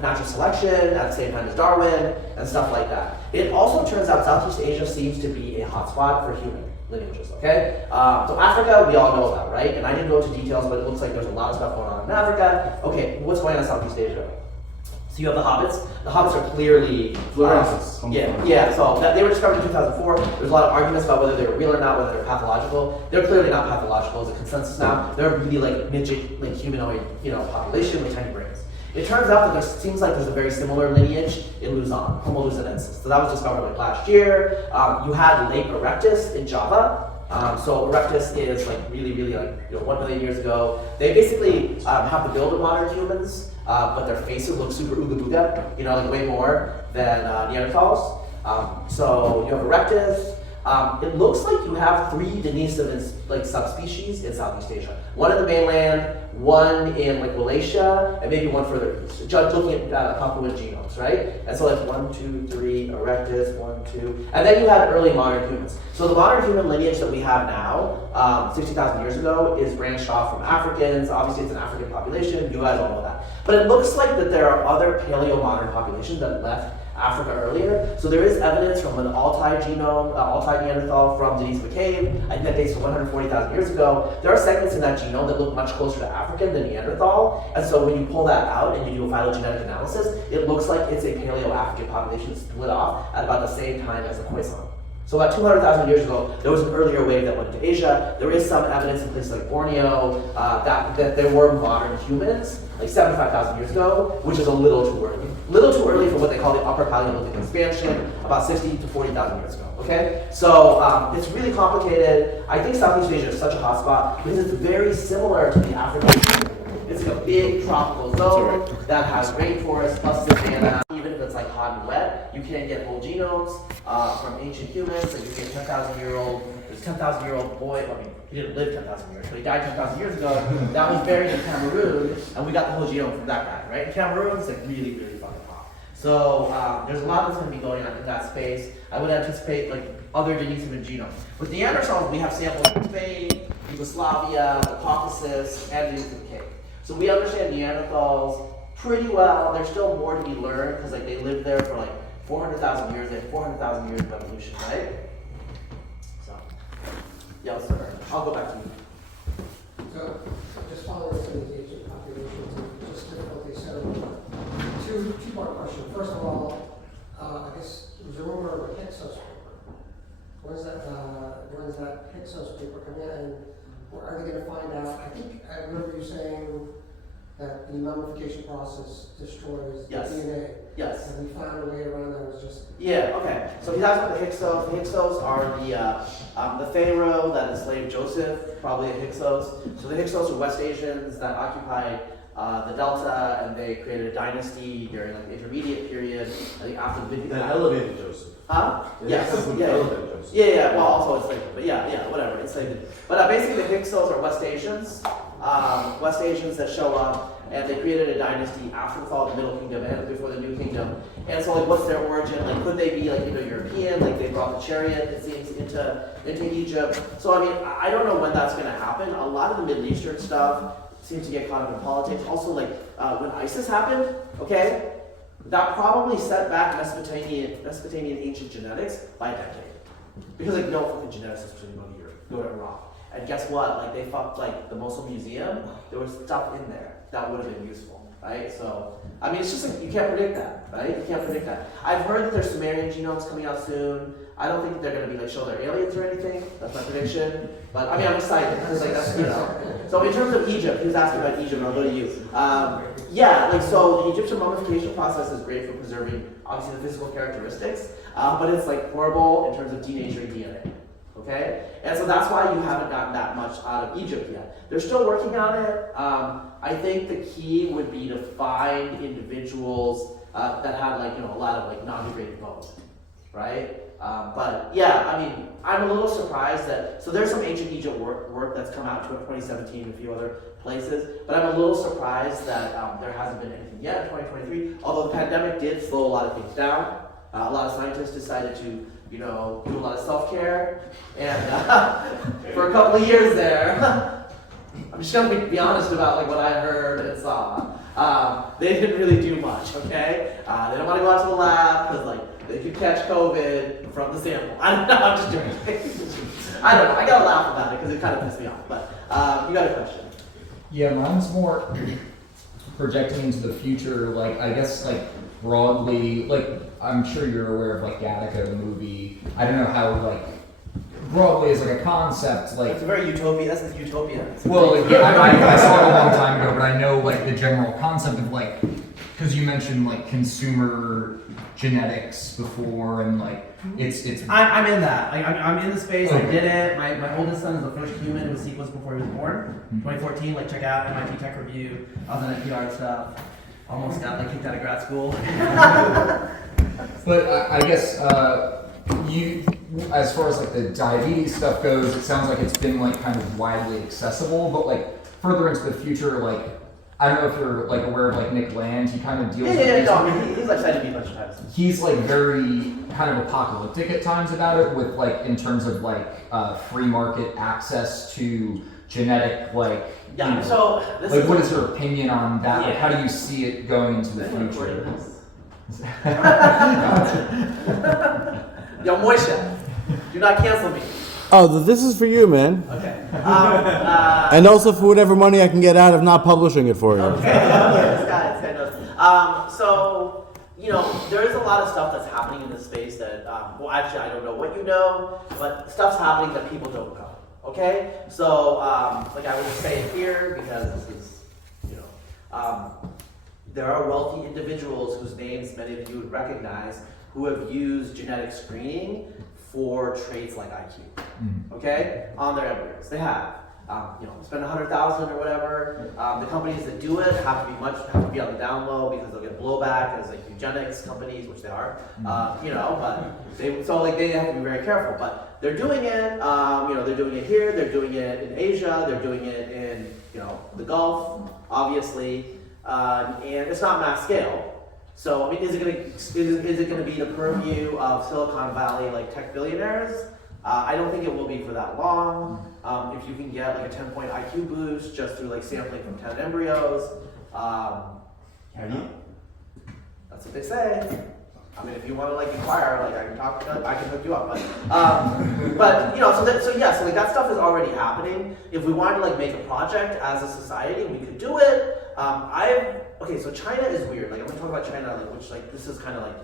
natural selection at the same time as Darwin and stuff like that. It also turns out Southeast Asia seems to be a hotspot for human lineages, okay? So Africa, we all know about, right? And I didn't go into details, but it looks like there's a lot of stuff going on in Africa. Okay, what's going on in Southeast Asia? So you have the hobbits. The hobbits are clearly Fluorescence. So they were discovered in 2004. There's a lot of arguments about whether they were real or not, whether they're pathological. They're clearly not pathological. There's a consensus now. They're really like midget, like humanoid, population with tiny brains. It turns out that there seems like there's a very similar lineage in Luzon, Homo luzonensis. So that was discovered like last year. You had Lake Erectus in Java. So Erectus is like really, really like 1 million years ago. They basically have the build of modern humans, but their faces look super ooga booga, like way more than Neanderthals. So you have Erectus. It looks like you have 3 Denisovan like subspecies in Southeast Asia. One in the mainland, one in like Malaysia, and maybe one further east. Just looking at Papuan genomes, right? And so like 1, 2, 3, Erectus, 1, 2, and then you had early modern humans. So the modern human lineage that we have now, 60,000 years ago, is branched off from Africans. Obviously, it's an African population. You guys all know that. But it looks like that there are other paleo-modern populations that left Africa earlier. So there is evidence from an Altai genome, Altai Neanderthal from Denisova Cave. I think that dates to 140,000 years ago. There are segments in that genome that look much closer to African than Neanderthal. And so when you pull that out and you do a phylogenetic analysis, it looks like it's a Paleo-African population split off at about the same time as the Khoisan. So about 200,000 years ago, there was an earlier wave that went to Asia. There is some evidence in places like Borneo that there were modern humans, like 75,000 years ago, which is a little too early. Little too early for what they call the Upper Paleolithic expansion, about 60 to 40,000 years ago, okay? So it's really complicated. I think Southeast Asia is such a hotspot because it's very similar to the African. It's like a big tropical zone that has rainforest plus savanna. Even if it's like hot and wet, you can get whole genomes from ancient humans. Like you get 10,000-year-old boy. I mean, he didn't live 10,000 years, but he died 10,000 years ago. That was buried in Cameroon, and we got the whole genome from that guy, right? And Cameroon is like really, really fucking hot. So there's a lot that's going to be going on in that space. I would anticipate like other Denisovan genomes. With Neanderthals, we have samples from Spain, Yugoslavia, the Caucasus, and Denisova Cave. So we understand Neanderthals pretty well. There's still more to be learned because like they lived there for like 400,000 years. They have 400,000 years of evolution, right? So, yeah, let's start. I'll go back to you. So, just following some of the Asian populations and just difficulty. So, two-part question. First of all, I guess there was a rumor of a Hyksos paper. When's that Hyksos paper coming in? And are they going to find out? I think I remember you saying that the mummification process destroys Yes. DNA. Yes. And we found a way around that. It was just Yeah. Okay. So he talks about the Hyksos. The Hyksos are the pharaoh that enslaved Joseph, probably a Hyksos. So the Hyksos are West Asians that occupied the Delta, and they created a dynasty during like the intermediate period. I think after the Then elevated Joseph. Huh? Yes. Elevated Joseph. Yeah. Well, also enslaved, but yeah, whatever. Enslaved. But basically, the Hyksos are West Asians. West Asians that show up, and they created a dynasty after the fall of the Middle Kingdom and before the New Kingdom. And so, like, what's their origin? Like, could they be like Indo-European? Like, they brought the chariot, it seems, into Egypt. So, I mean, I don't know when that's going to happen. A lot of the Middle Eastern stuff seems to get caught up in politics. Also, like, when ISIS happened, okay, that probably set back Mesopotamian ancient genetics by a decade. Because, like, no fucking geneticist was going to go to Iraq. And guess what? Like they fucked like the Mosul Museum. There was stuff in there that would have been useful, right? So I mean, it's just like you can't predict that, right? You can't predict that. I've heard that there's Sumerian genomes coming out soon. I don't think they're gonna be like show their aliens or anything. That's my prediction. But I mean, I'm excited because like that's So in terms of Egypt, he was asking about Egypt, and I'll go to you. Yeah, like so the Egyptian mummification process is great for preserving obviously the physical characteristics, but it's like horrible in terms of denaturing DNA. Okay? And so that's why you haven't gotten that much out of Egypt yet. They're still working on it. I think the key would be to find individuals that had like, a lot of like non-degraded bones, right? But yeah, I mean, I'm a little surprised that, so there's some ancient Egypt work that's come out to in 2017 and a few other places, but I'm a little surprised that there hasn't been anything yet in 2023, although the pandemic did slow a lot of things down. A lot of scientists decided to do a lot of self-care, and for a couple of years there, I'm just gonna be honest about like what I heard and saw. They didn't really do much, okay? They don't want to go out to the lab because like they could catch COVID from the sample. I don't know, I'm just joking. I don't know, I gotta laugh about it because it kind of pissed me off, but you got a question? Yeah, mine's more projecting into the future, like I guess like broadly, like I'm sure you're aware of like Gattaca, the movie. I don't know how like broadly as like a concept, like it's a very utopia. That's the utopia. Well, like, yeah, I saw it a long time ago, but I know like the general concept of like, because you mentioned like consumer genetics before, and like it's. I'm in that. Like I'm in the space. Okay. I did it. My oldest son is the first human who was sequenced before he was born. 2014. Like check out MIT Tech Review. I was on NPR and stuff. Almost got like kicked out of grad school. But I guess you, as far as like the diabetes stuff goes, it sounds like it's been like kind of widely accessible. But like further into the future, like I don't know if you're like aware of like Nick Land. He kind of deals with he's like cited me a bunch of times. He's like very kind of apocalyptic at times about it, with like in terms of like free market access to genetic like. Yeah. So this like, what is your opinion on that? Yeah. Like, how do you see it going into the future? Yo, Moishe, do not cancel me. Oh, this is for you, man. Okay. And also for whatever money I can get out of not publishing it for you. Okay. This guy knows. So, there is a lot of stuff that's happening in this space that, well, actually, I don't know what you know, but stuff's happening that people don't know. Okay? So, like I would just say it here because this is, there are wealthy individuals whose names many of you would recognize who have used genetic screening for traits like IQ. Okay? On their embryos. They have. Spend $100,000 or whatever. The companies that do it have to be on the down low because they'll get blowback as like eugenics companies, which they are. But they have to be very careful. But they're doing it. They're doing it here. They're doing it in Asia. They're doing it in the Gulf, obviously, and it's not mass scale. So I mean, is it gonna be the purview of Silicon Valley like tech billionaires? I don't think it will be for that long. If you can get like a 10-point IQ boost just through like sampling from 10 embryos, that's what they say. I mean, if you want to like inquire, like I can hook you up. So like that stuff is already happening. If we wanted to like make a project as a society, we could do it. So China is weird. Like I'm gonna talk about China, which like this is kind of like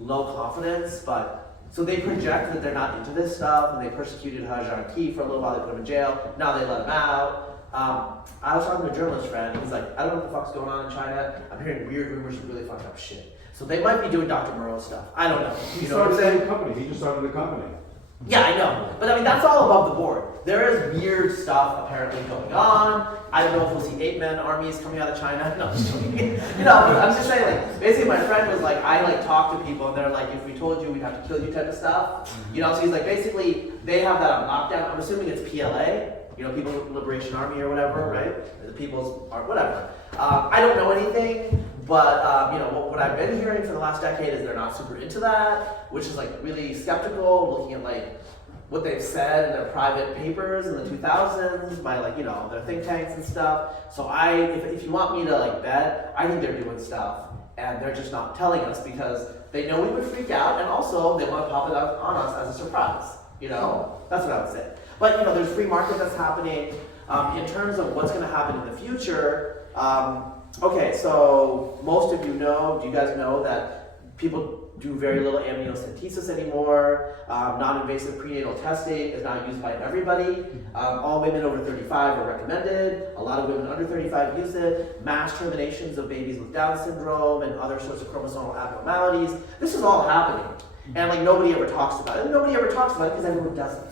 low confidence, but. So they project that they're not into this stuff, and they persecuted He Jiankey for a little while. They put him in jail. Now they let him out. I was talking to a journalist friend. He's like, I don't know what the fuck's going on in China. I'm hearing weird rumors of really fucked up shit. So they might be doing Dr. Moreau stuff. I don't know. He started a company. He just started a company. Yeah, I know. But I mean, that's all above the board. There is weird stuff apparently going on. I don't know if we'll see 8-man armies coming out of China. No, I'm just joking. I'm just saying, like, basically my friend was like, I like talk to people and they're like, if we told you we'd have to kill you type of stuff. So he's like, basically they have that on lockdown. I'm assuming it's PLA, People's Liberation Army or whatever, right? The People's, or whatever. I don't know anything. But what I've been hearing for the last decade is they're not super into that, which is like really skeptical, looking at like what they've said in their private papers in the 2000s by like their think tanks and stuff. So if you want me to like bet, I think they're doing stuff and they're just not telling us because they know we would freak out, and also they want to pop it up on us as a surprise. You know, that's what I would say. But you know, there's free market that's happening. In terms of what's going to happen in the future, okay, so most of you know, do you guys know that people do very little amniocentesis anymore? Non-invasive prenatal testing is now used by everybody. All women over 35 are recommended. A lot of women under 35 use it. Mass terminations of babies with Down syndrome and other sorts of chromosomal abnormalities. This is all happening. And like nobody ever talks about it. And nobody ever talks about it because everyone doesn't.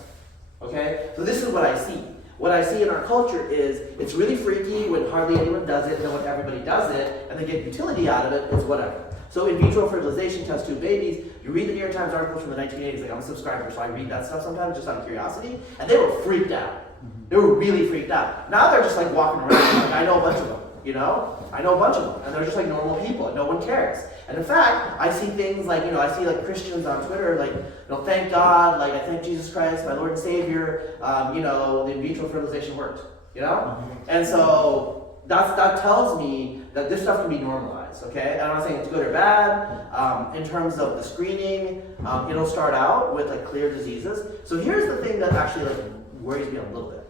Okay? So this is what I see. What I see in our culture is it's really freaky when hardly anyone does it, and then when everybody does it, and they get utility out of it, it's whatever. So in vitro fertilization test tube babies, you read the New York Times articles from the 1980s, like I'm a subscriber, so I read that stuff sometimes just out of curiosity, and they were freaked out. They were really freaked out. Now they're just like walking around, like I know a bunch of them, you know? I know a bunch of them, and they're just like normal people, and no one cares. And in fact, I see things like, you know, I see like Christians on Twitter, like, you know, thank God, like I thank Jesus Christ, my Lord and Savior, you know, the in vitro fertilization worked, you know? And so that tells me that this stuff can be normalized, okay? And I'm not saying it's good or bad. In terms of the screening, it'll start out with like clear diseases. So here's the thing that actually like worries me a little bit.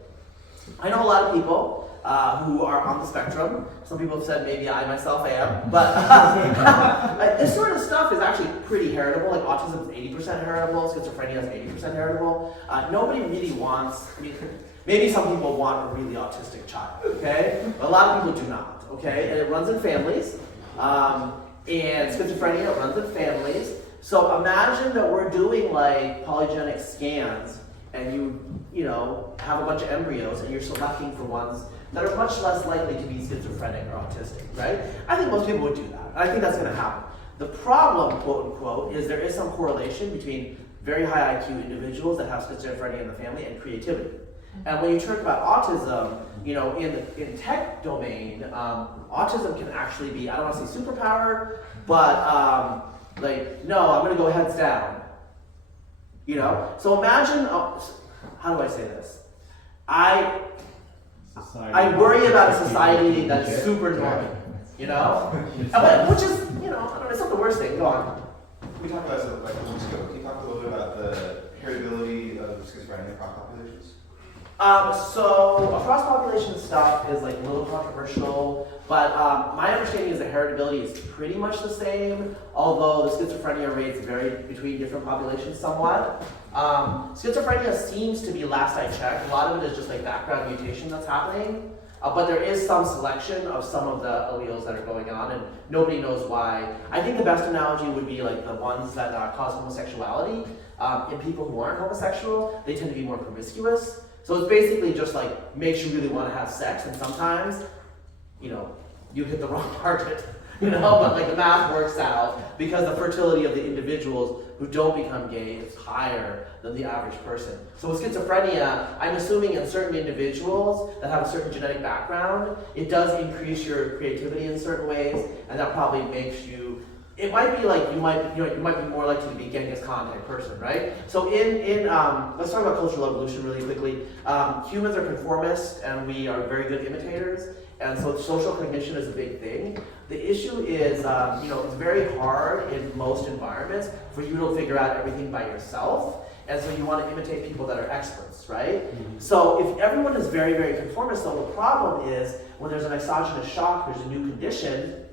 I know a lot of people who are on the spectrum. Some people have said maybe I myself am, but this sort of stuff is actually pretty heritable. Like autism is 80% heritable, schizophrenia is 80% heritable. Nobody really wants, I mean, maybe some people want a really autistic child, okay? But a lot of people do not, okay? And it runs in families, and schizophrenia runs in families. So imagine that we're doing like polygenic scans and you know, have a bunch of embryos and you're selecting for ones that are much less likely to be schizophrenic or autistic, right? I think most people would do that. I think that's going to happen. The problem, quote unquote, is there is some correlation between very high IQ individuals that have schizophrenia in the family and creativity. And when you talk about autism, you know, in tech domain, autism can actually be, I don't want to say superpower, but like, no, I'm going to go heads down. You know? So imagine, how do I say this? I worry about a society that's super normal, you know? Which is, you know, I don't know, it's not the worst thing. Go on. We talked about this like a week ago. Can you talk a little bit about the heritability of schizophrenia across populations? So across population stuff is like a little controversial, but my understanding is that heritability is pretty much the same, although the schizophrenia rates vary between different populations somewhat. Schizophrenia seems to be, last I checked, a lot of it is just like background mutation that's happening, but there is some selection of some of the alleles that are going on, and nobody knows why. I think the best analogy would be like the ones that cause homosexuality. In people who aren't homosexual, they tend to be more promiscuous. So it's basically just like makes you really want to have sex, and sometimes, you know, you hit the wrong target, you know, but like the math works out because the fertility of the individuals who don't become gay is higher than the average person. So with schizophrenia, I'm assuming in certain individuals that have a certain genetic background, it does increase your creativity in certain ways, and that probably makes you, it might be like you might be more likely to be Genghis Khan type person, right? So let's talk about cultural evolution really quickly. Humans are conformists and we are very good imitators, and so social cognition is a big thing. The issue is, you know, it's very hard in most environments for you to figure out everything by yourself, and so you want to imitate people that are experts, right? Mm-hmm. So if everyone is very, very conformist, though, the problem is when there's an exogenous shock, there's a new condition,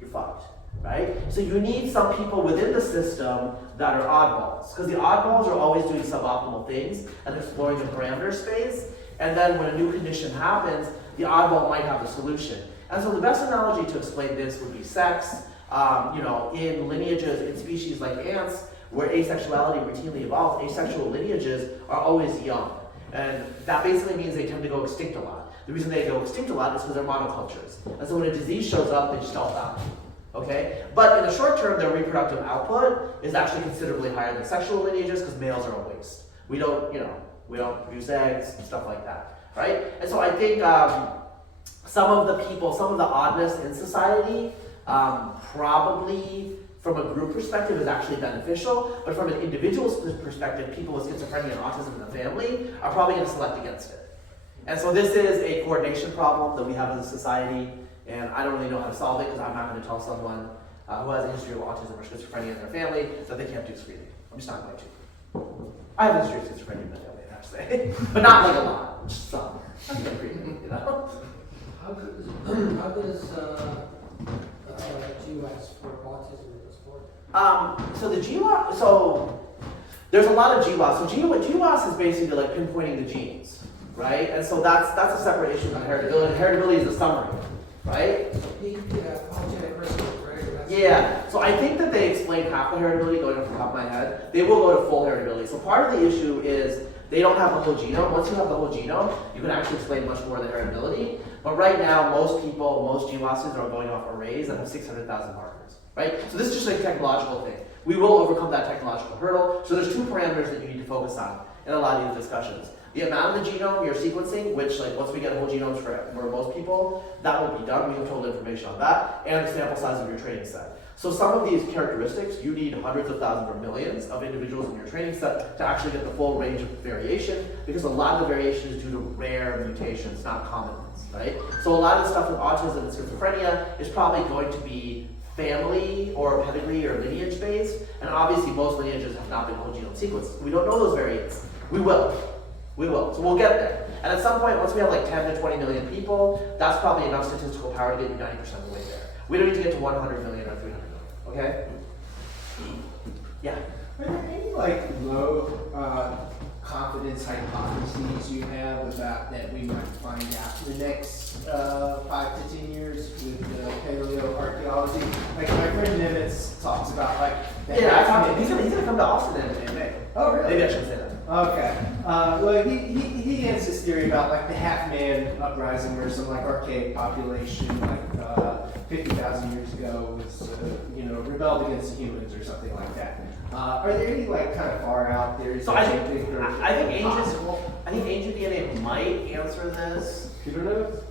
you're fucked, right? So you need some people within the system that are oddballs, because the oddballs are always doing suboptimal things and exploring the parameter space, and then when a new condition happens, the oddball might have the solution. And so the best analogy to explain this would be sex. You know, in lineages, in species like ants, where asexuality routinely evolves, asexual lineages are always young. And that basically means they tend to go extinct a lot. The reason they go extinct a lot is because they're monocultures. And so when a disease shows up, they just all die. Okay? But in the short term, their reproductive output is actually considerably higher than sexual lineages because males are a waste. We don't produce eggs, stuff like that. Right? And so I think some of the oddness in society, probably from a group perspective is actually beneficial, but from an individual's perspective, people with schizophrenia and autism in the family are probably going to select against it. And so this is a coordination problem that we have as a society, and I don't really know how to solve it because I'm not going to tell someone who has a history of autism or schizophrenia in their family that they can't do screening. I'm just not going to. I have history of schizophrenia, I have to say, but not like a lot, just some. You know? How good is GWAS for autism in the sport? So the GWAS, so there's a lot of GWAS. So GWAS is basically like pinpointing the genes, right? And so that's a separate issue from heritability. Heritability is the summary, right? Polygenic risk, right? Yeah, so I think that they explain half the heritability going off the top of my head. They will go to full heritability. So part of the issue is they don't have the whole genome. Once you have the whole genome, you can actually explain much more of the heritability. But right now, most GWASs are going off arrays that have 600,000 markers, right? So this is just a technological thing. We will overcome that technological hurdle. So there's two parameters that you need to focus on in a lot of these discussions. The amount of the genome you're sequencing, which like once we get whole genomes for most people, that will be done. We have total information on that, and the sample size of your training set. So some of these characteristics, you need hundreds of thousands or millions of individuals in your training set to actually get the full range of variation, because a lot of the variation is due to rare mutations, not common ones, right? So a lot of the stuff with autism and schizophrenia is probably going to be family or pedigree or lineage based, and obviously most lineages have not been whole genome sequenced. We don't know those variants. We will. So we'll get there. And at some point, once we have like 10 to 20 million people, that's probably enough statistical power to get you 90% of the way there. We don't need to get to 100 million or 300 million, okay? Yeah? Are there any like low confidence hypotheses you have about that we might find out in the next 5 to 10 years with paleoarchaeology? Like my friend Nimitz talks about like he's gonna come to Austin in May. Oh really? Maybe I shouldn't say that. Okay. Well, he has this theory about like the half-man uprising, where some like archaic population, like 50,000 years ago, was rebelled against the humans or something like that. Are there any like kind of far out theories? So I think ancient DNA might answer this. Peter knows?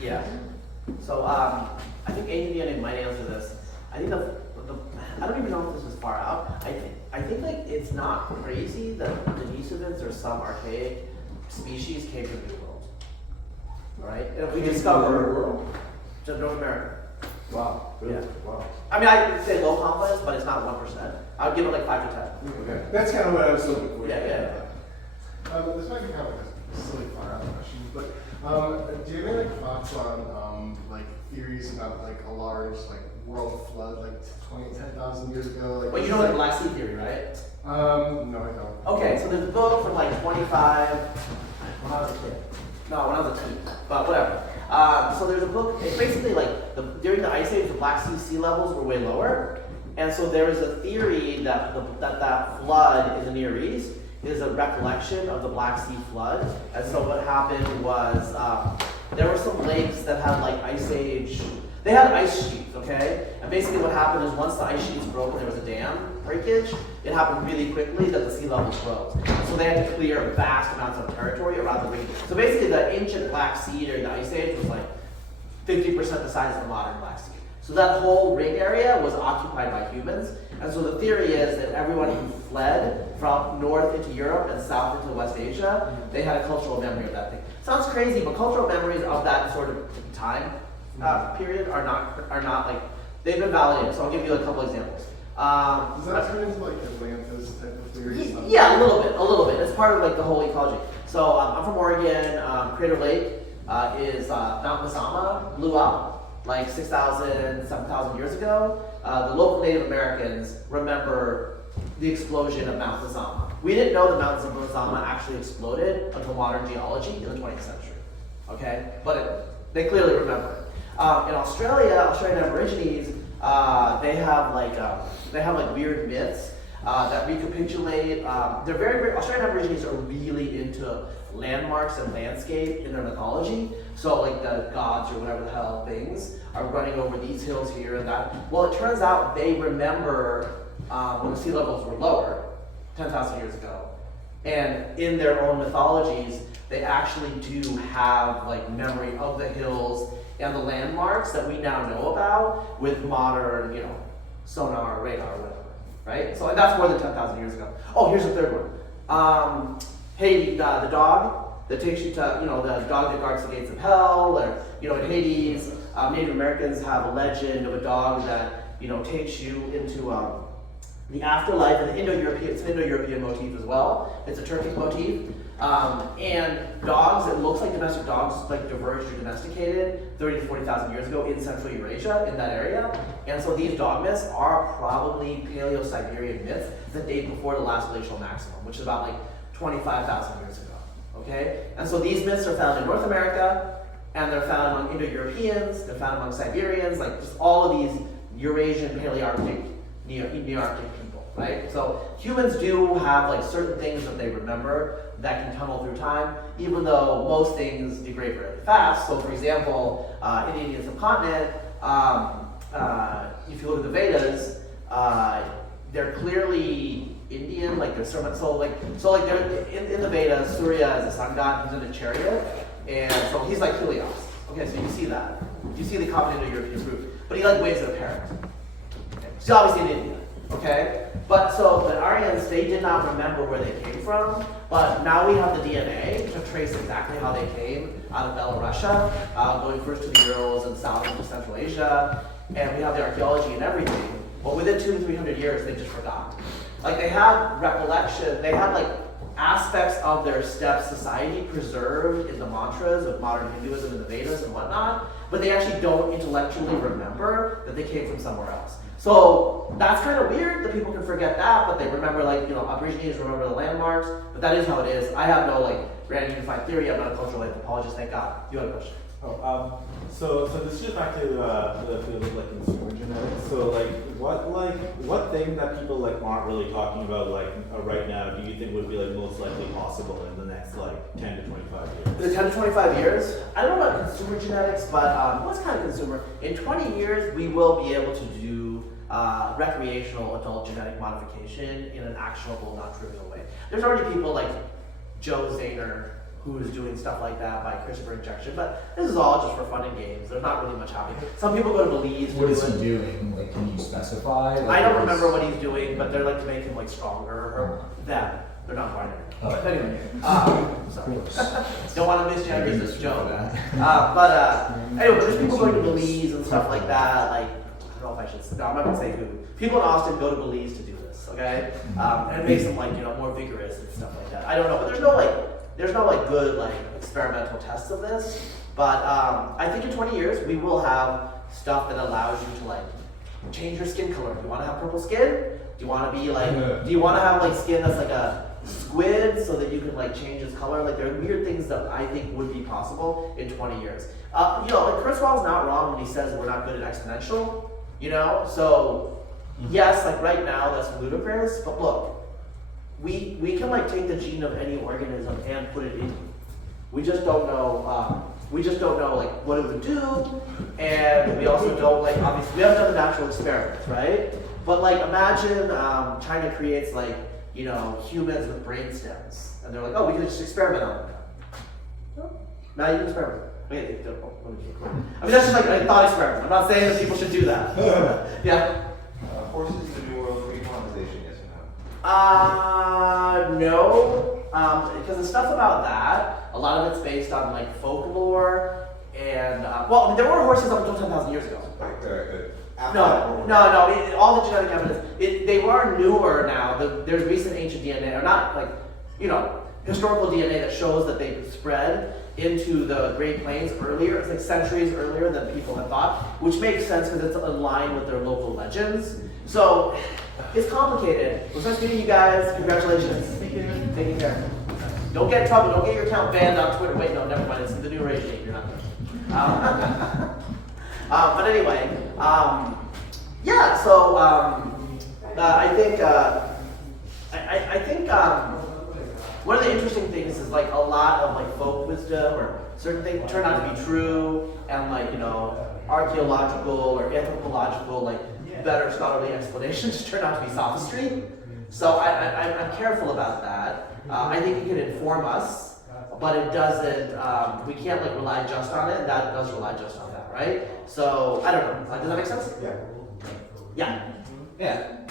Yeah. So I think ancient DNA might answer this. I think I don't even know if this is far out. I think like it's not crazy that Denisovans or some archaic species came from the New World. Right? And if we discover to North America. Wow. Really? Yeah. Wow. I mean, I'd say low confidence, but it's not 1%. I would give it like 5 to 10. Okay. That's kind of what I was looking for. Yeah. This might be kind of a silly far out question, but do you have any like thoughts on like theories about like a large like world flood like 10,000 years ago? Like, Well, you know the Black Sea theory, right? No, I don't. Okay, so there's a book from like 25 when I was a kid. No, when I was a teen, but whatever. So there's a book. It's basically like during the Ice Age, the Black Sea levels were way lower, and so there is a theory that that flood in the Near East is a recollection of the Black Sea flood. And so what happened was there were some lakes that had like Ice Age. They had ice sheets, okay? And basically what happened is once the ice sheets broke and there was a dam breakage, it happened really quickly that the sea levels rose. So they had to clear vast amounts of territory around the ring. So basically the ancient Black Sea during the Ice Age was like 50% the size of the modern Black Sea. So that whole ring area was occupied by humans. And so the theory is that everyone who fled from north into Europe and south into West Asia, they had a cultural memory of that thing. Sounds crazy, but cultural memories of that sort of time period are not like, they've been validated. So I'll give you a couple examples. Does that turn into like Atlantis type of theory? Yeah, a little bit. It's part of like the whole ecology. So I'm from Oregon. Crater Lake is Mount Mazama blew up like 6,000, 7,000 years ago. The local Native Americans remember the explosion of Mount Mazama. We didn't know that Mount Mazama actually exploded until modern geology in the 20th century. Okay, but they clearly remember it. In Australia, Australian Aborigines, they have like weird myths that recapitulate. They're very Australian Aborigines are really into landmarks and landscape in their mythology. So like the gods or whatever the hell things are running over these hills here and that. Well, it turns out they remember when the sea levels were lower, 10,000 years ago, and in their own mythologies, they actually do have like memory of the hills and the landmarks that we now know about with modern, sonar, radar, whatever, right? So that's more than 10,000 years ago. Oh, here's the third one. Hades, the dog that takes you to, the dog that guards the gates of hell, or, in Hades, Native Americans have a legend of a dog that, takes you into the afterlife, and Indo-European, it's an Indo-European motif as well. It's a Turkish motif. And dogs, it looks like domestic dogs like diverged or domesticated 30 to 40,000 years ago in Central Eurasia, in that area. And so these dog myths are probably Paleo-Siberian myths that date before the last glacial maximum, which is about like 25,000 years ago, okay? And so these myths are found in North America, and they're found among Indo-Europeans, they're found among Siberians, like just all of these Eurasian, Palearctic, Nearctic people, right? So humans do have like certain things that they remember that can tunnel through time, even though most things degrade very fast. So for example, in the Indian subcontinent, if you look at the Vedas, they're clearly Indian, like there's so they're in the Vedas, Surya is a sun god, he's in a chariot, and so he's like Helios. Okay, so you see that. You see the common Indo-European group, but he like waves at a parrot. Okay. He's obviously in India, okay? But so the Aryans, they did not remember where they came from, but now we have the DNA to trace exactly how they came out of Belarusia, going first to the Urals and south into Central Asia, and we have the archaeology and everything. But within 200 to 300 years, they just forgot. Like they had recollection, they had like aspects of their steppe society preserved in the mantras of modern Hinduism and the Vedas and whatnot, but they actually don't intellectually remember that they came from somewhere else. So that's kind of weird that people can forget that, but they remember, like, you know, Aborigines remember the landmarks, but that is how it is. I have no like grand unified theory. I'm not a cultural anthropologist, thank God. You had a question? So this is back to the field of like consumer genetics. So what thing that people like aren't really talking about right now do you think would be like most likely possible in the next like 10 to 25 years? The 10 to 25 years? I don't know about consumer genetics, but what's kind of consumer? In 20 years, we will be able to do recreational adult genetic modification in an actionable, non-trivial way. There's already people like Joe Zahner, who is doing stuff like that by CRISPR injection, but this is all just for fun and games. There's not really much happening. Some people go to Belize. What is he doing? Like, can you specify? Like, I don't remember what he's doing, but they're like to make him like stronger or that. They're not binary. Oh. But anyway, sorry. Don't want to misgender this joke. Anyway, there's people going to Belize and stuff like that. Like, I don't know if I should. No, I'm not gonna say who. People in Austin go to Belize to do this, okay? And it makes them like more vigorous and stuff like that. I don't know, but there's no good like experimental tests of this, but I think in 20 years we will have stuff that allows you to like change your skin color. Do you want to have purple skin? Do you want to be like? Do you want to have like skin that's like a squid so that you can like change its color? Like there are weird things that I think would be possible in 20 years. Like Kurzweil's not wrong when he says we're not good at exponential. So yes, like right now that's ludicrous, but look. We can like take the gene of any organism and put it in. We just don't know. Like what it would do, and we also don't like. Obviously, we haven't done the natural experiments, right? But like, imagine China creates like humans with brain stems, and they're like, oh, we can just experiment on them. Now you can experiment. Wait, I mean that's just like a thought experiment. I'm not saying that people should do that. Yeah. Horses in the New World recolonization, yes or no? No, because the stuff about that, a lot of it's based on like folklore, and there were horses up until 10,000 years ago. No. All the genetic evidence, they were newer now. There's recent ancient DNA, or not like, historical DNA that shows that they spread into the Great Plains earlier. It's like centuries earlier than people had thought, which makes sense because it's in line with their local legends. So it's complicated. It was nice meeting you guys. Congratulations. Thank you. Taking care. Don't get in trouble. Don't get your account banned on Twitter. Wait, no, never mind. It's the new regime. You're not. But anyway, yeah. So I think one of the interesting things is like a lot of like folk wisdom or certain things turn out to be true, and like archaeological or anthropological like better scholarly explanations turn out to be sophistry. So I'm careful about that. I think it can inform us, but it doesn't. We can't like rely just on it, and that does rely just on that, right? So I don't know. Does that make sense? Yeah. Yeah.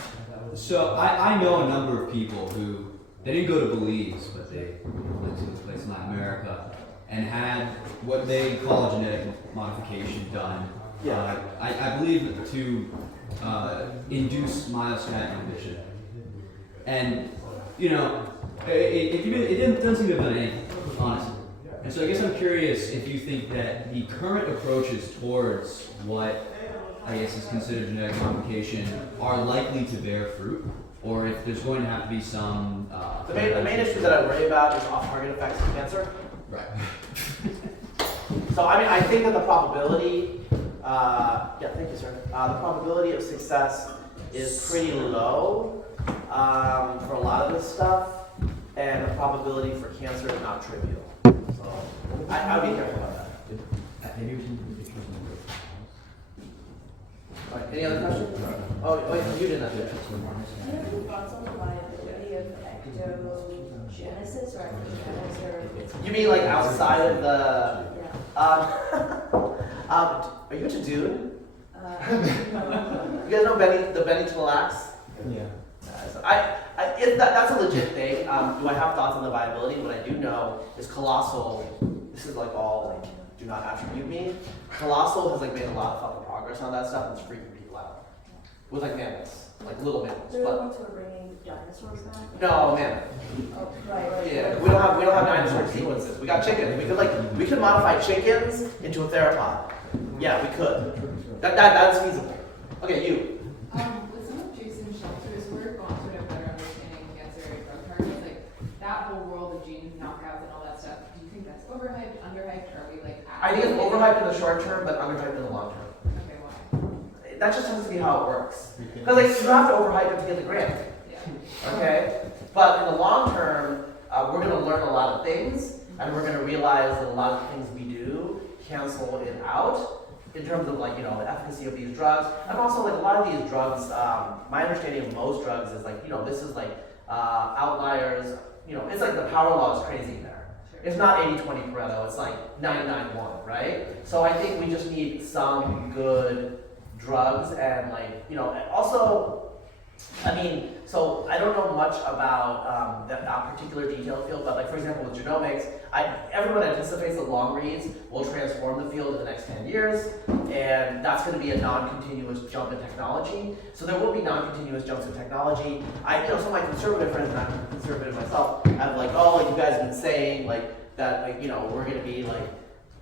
So I know a number of people who they didn't go to Belize, but they went to a place in Latin America and had what they call a genetic modification done. Yeah. I believe to induce myostatin inhibition. And, you know, it doesn't seem to have done anything, honestly. And so I guess I'm curious if you think that the current approaches towards what I guess is considered genetic modification are likely to bear fruit, or if there's going to have to be some... the main issue that I worry about is off-target effects of cancer. Right. So, I mean, I think that the probability, thank you, sir. The probability of success is pretty low for a lot of this stuff, and the probability for cancer is not trivial. So, I would be careful about that. All right, any other questions? Oh, wait, you didn't have to. Do you have any thoughts on the viability of ectogenesis or ectogenetics or? You mean like outside of the? Yeah. Are you into Dune? No. You guys know Benny Tlax? Yeah. That's a legit thing. Do I have thoughts on the viability? What I do know is Colossal. This is like all like, do not attribute me. Colossal has like made a lot of fucking progress on that stuff and it's freaking people out with like mammoths, like little mammoths. They're the But ones who are bringing dinosaurs back? no, mammoth. Oh, right. Yeah, we don't have dinosaur sequences. We got chickens. We could modify chickens into a theropod. Yeah, we could. That's feasible. Okay, you. With some of Jason's shelters, we're going to a better understanding of cancer and drug targets, like that whole world of gene knockouts and all that stuff. Do you think that's overhyped, underhyped, or are we like? I think it's overhyped in the short term, but underhyped in the long term. Okay, why? That just tends to be how it works. Because like you have to overhype it to get the grant. Yeah. Okay? But in the long term, we're going to learn a lot of things, and we're going to realize that a lot of the things we do cancel it out in terms of like, you know, the efficacy of these drugs. And also like a lot of these drugs, my understanding of most drugs is like, you know, this is like outliers, you know, it's like the power law is crazy there. It's not 80-20 Pareto, it's like 99-1, right? So I think we just need some good drugs and like, you know, and also, I mean, so I don't know much about that particular detailed field, but like for example with genomics, everyone anticipates that long reads will transform the field in the next 10 years, and that's going to be a non-continuous jump in technology. So there will be non-continuous jumps in technology. Some of my conservative friends, and I'm conservative myself, have like, oh, like you guys have been saying like that, like, you know, we're going to be like,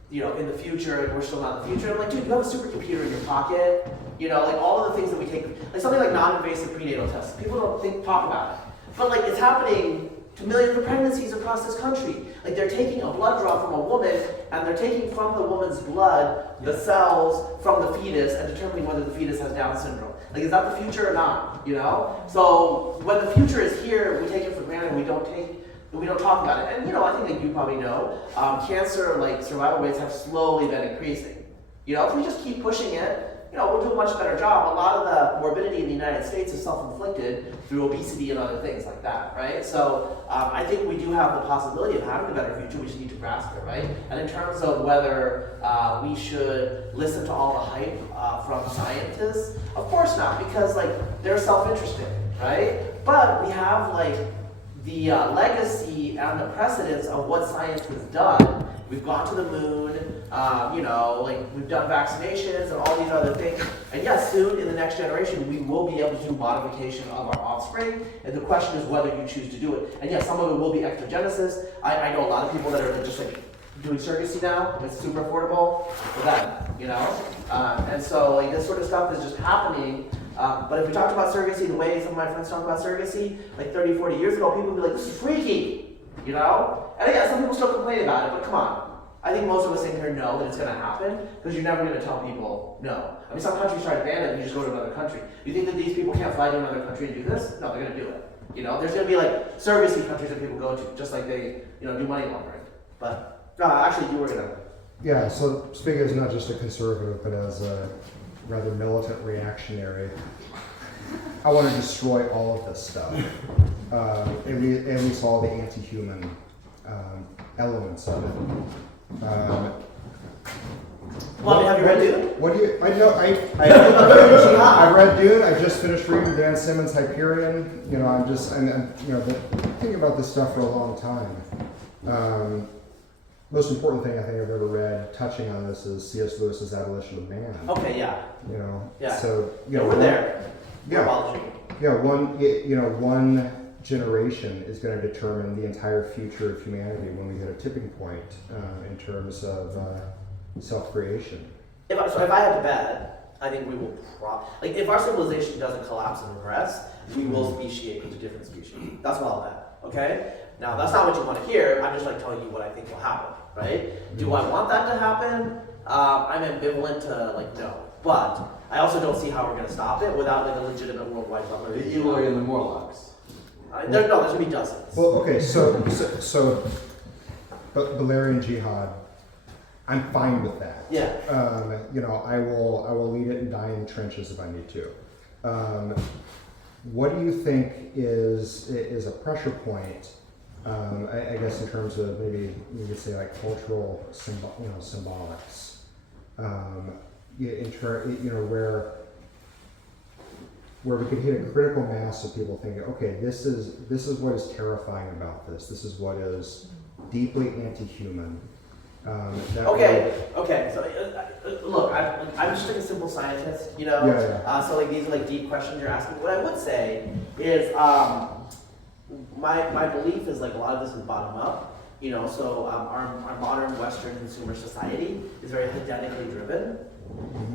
you know, in the future, and we're still not in the future. I'm like, dude, you have a supercomputer in your pocket. You know, like all of the things that we take, like something like non-invasive prenatal tests. People don't talk about it, but like it's happening to millions of pregnancies across this country. Like they're taking a blood draw from a woman, and they're taking from the woman's blood the cells from the fetus and determining whether the fetus has Down syndrome. Like, is that the future or not? You know. So when the future is here, we take it for granted. We don't talk about it. And you know, I think that you probably know, cancer like survival rates have slowly been increasing. You know, if we just keep pushing it, you know, we'll do a much better job. A lot of the morbidity in the United States is self-inflicted through obesity and other things like that, right? So I think we do have the possibility of having a better future. We just need to grasp it, right? And in terms of whether we should listen to all the hype from scientists, of course not, because like they're self-interested, right? But we have like the legacy and the precedence of what science has done. We've gone to the moon, you know, like we've done vaccinations and all these other things. And yes, soon in the next generation, we will be able to do modification of our offspring. And the question is whether you choose to do it. And yes, some of it will be ectogenesis. I know a lot of people that are just like doing surrogacy now. It's super affordable for them, you know? And so like this sort of stuff is just happening. But if we talked about surrogacy the way some of my friends talk about surrogacy, like 30, 40 years ago, people would be like, this is freaky, you know? And yeah, some people still complain about it, but come on. I think most of us in here know that it's going to happen, because you're never going to tell people no. I mean, some countries try to ban it and you just go to another country. You think that these people can't fly to another country and do this? No, they're going to do it. You know, there's going to be like surrogacy countries that people go to, just like they, you know, do money laundering. But actually, you were going to. Yeah, so speaking as not just a conservative, but as a rather militant reactionary, I want to destroy all of this stuff. And we saw the anti-human elements of it. Well, have you read Dune? What do you? I know. I read Dune. I just finished reading Dan Simmons' Hyperion. You know, I'm you know, thinking about this stuff for a long time. most important thing I think I've ever read touching on this is C.S. Lewis's Abolition of Man. Okay, yeah. You know, Yeah. so you Yeah, know, we're there. We're Yeah, abolishing. yeah. One generation is going to determine the entire future of humanity when we hit a tipping point in terms of self-creation. If I had to bet, I think we will like if our civilization doesn't collapse and regress, we will speciate into different species. That's what I'll bet. Okay. Now that's not what you want to hear. I'm just like telling you what I think will happen. Right? Do I want that to happen? I'm ambivalent to like no, but I also don't see how we're going to stop it without like a legitimate worldwide government. The Eloi and the Morlocks. There's going to be dozens. Well, okay, so Valerian Jihad, I'm fine with that. Yeah. You know, I will lead it and die in trenches if I need to. What do you think is a pressure point? I guess in terms of maybe you could say like cultural symbolics. Where we could hit a critical mass of people thinking, okay, this is what is terrifying about this. This is what is deeply anti-human. Okay. So look, I'm just like a simple scientist, you know. Yeah. So like these are like deep questions you're asking. What I would say is, my belief is like a lot of this is bottom up. You know, so our modern Western consumer society is very hedonically driven.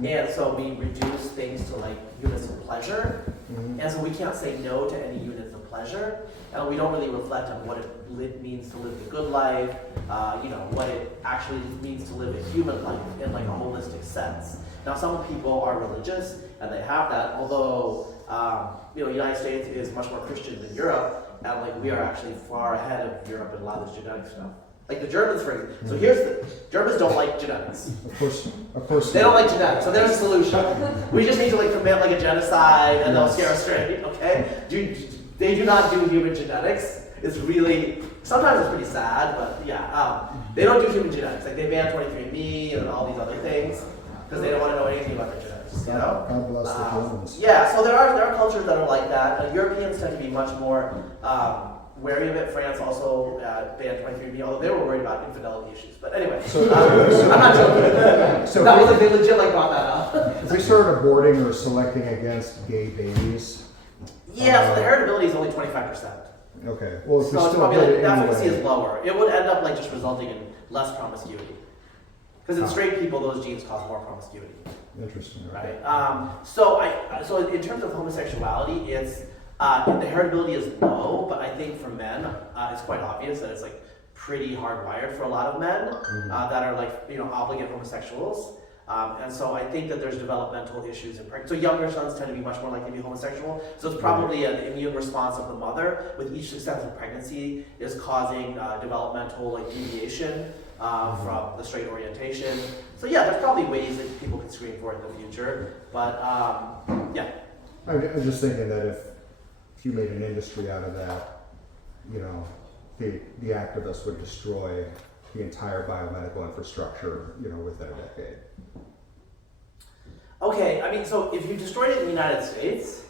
And so we reduce things to like units of pleasure. And so we can't say no to any units of pleasure. And we don't really reflect on what it means to live the good life, you know, what it actually means to live a human life in like a holistic sense. Now some people are religious and they have that, although, you know, the United States is much more Christian than Europe, and like we are actually far ahead of Europe in a lot of this genetic stuff. Like the Germans, for example. So here's the Germans don't like genetics. Of course. They don't like genetics. So there's a solution. We just need to like commit like a genocide, and they'll scare us straight. Okay? They do not do human genetics. It's really sometimes it's pretty sad, but yeah, they don't do human genetics. Like they ban 23andMe and all these other things because they don't want to know anything about their genetics. You know? God bless the Germans. Yeah. So there are cultures that are like that. Europeans tend to be much more wary of it. France also banned 23andMe, although they were worried about infidelity issues. But anyway, I'm not joking. So that was like they legit like brought that up. If we started aborting or selecting against gay babies. Yeah, so the heritability is only 25%. Okay. Well, if we So it's still probably did like, it the anyway. efficacy is lower. It would end up like just resulting in less promiscuity. Because in straight people, those genes cause more promiscuity. Interesting. Right. So in terms of homosexuality, it's the heritability is low, but I think for men, it's quite obvious that it's like pretty hardwired for a lot of men that are like obligate homosexuals. And so I think that there's developmental issues in pregnancy. So younger sons tend to be much more likely to be homosexual. So it's probably an immune response of the mother with each successive pregnancy is causing developmental like deviation from the straight orientation. So yeah, there's probably ways that people can screen for it in the future. But yeah. I'm just thinking that if you made an industry out of that, the activists would destroy the entire biomedical infrastructure, within a decade. Okay, I mean, so if you destroyed it in the United States,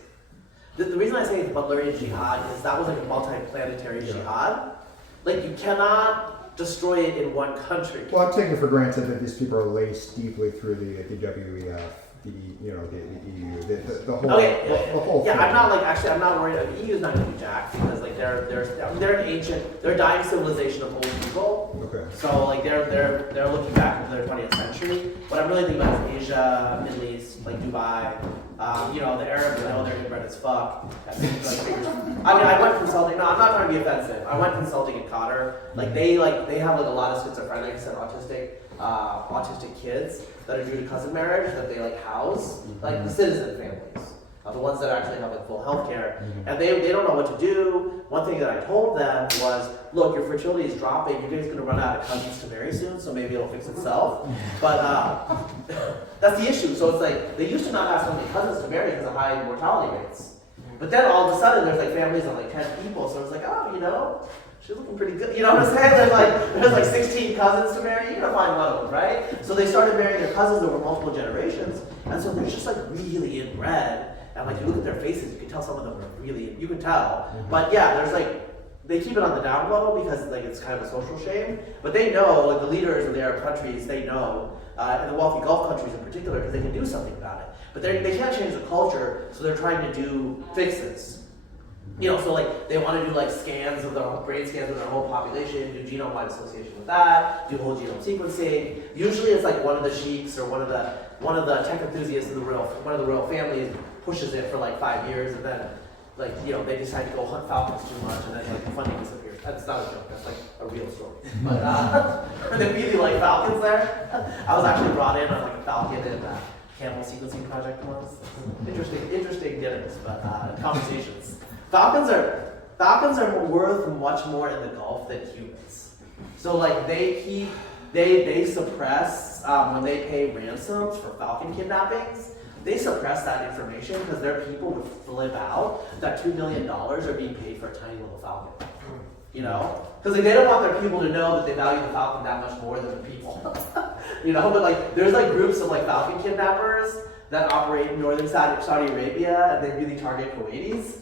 the reason I say it's Butlerian jihad is that was like a multi-planetary jihad. Like you cannot destroy it in one country. Well, I'm taking for granted that these people are laced deeply through the WEF, the EU, the whole. Okay, the whole yeah, thing. I'm not worried. The EU is not going to be jacked because like they're a dying civilization of old people. Okay. So like they're looking back into their 20th century. What I'm really thinking about is Asia, Middle East, like Dubai. The Arabs, I know they're inbred as fuck. I went consulting. No, I'm not trying to be offensive. I went consulting in Qatar. Like they have like a lot of schizophrenics and autistic kids that are due to cousin marriage that they like house, like the citizen families, the ones that actually have like full health care, and they don't know what to do. One thing that I told them was, look, your fertility is dropping. You guys are gonna run out of cousins to marry soon, so maybe it'll fix itself. But that's the issue. So it's like they used to not have so many cousins to marry because of high mortality rates. But then all of a sudden there's like families of like 10 people, so it's like, she's looking pretty good. You know what I'm saying? There's like 16 cousins to marry. You're gonna find one of them, right? So they started marrying their cousins over multiple generations, and so they're just like really inbred. And like you look at their faces, you can tell some of them are really. You can tell. But yeah, there's like they keep it on the down low because like it's kind of a social shame. But they know, like the leaders of the Arab countries, they know, and the wealthy Gulf countries in particular, because they can do something about it. But they can't change the culture, so they're trying to do fixes. You know, so like they want to do like scans of their whole brain scans of their whole population, do genome-wide association with that, do whole genome sequencing. Usually it's like one of the sheiks or one of the tech enthusiasts in one of the royal families pushes it for like 5 years, and then like, you know, they decide to go hunt falcons too much, and then like the funding disappears. That's not a joke. That's like a real story. But they really like falcons there. I was actually brought in on like a falcon and camel sequencing project once. Interesting dinners, but conversations. Falcons are worth much more in the Gulf than humans. So like they suppress when they pay ransoms for falcon kidnappings. They suppress that information because their people would flip out that $2 million are being paid for a tiny little falcon. You know? Because like, they don't want their people to know that they value the falcon that much more than the people. You know? But like there's like groups of like falcon kidnappers that operate in northern Saudi Arabia, and they really target Kuwaitis.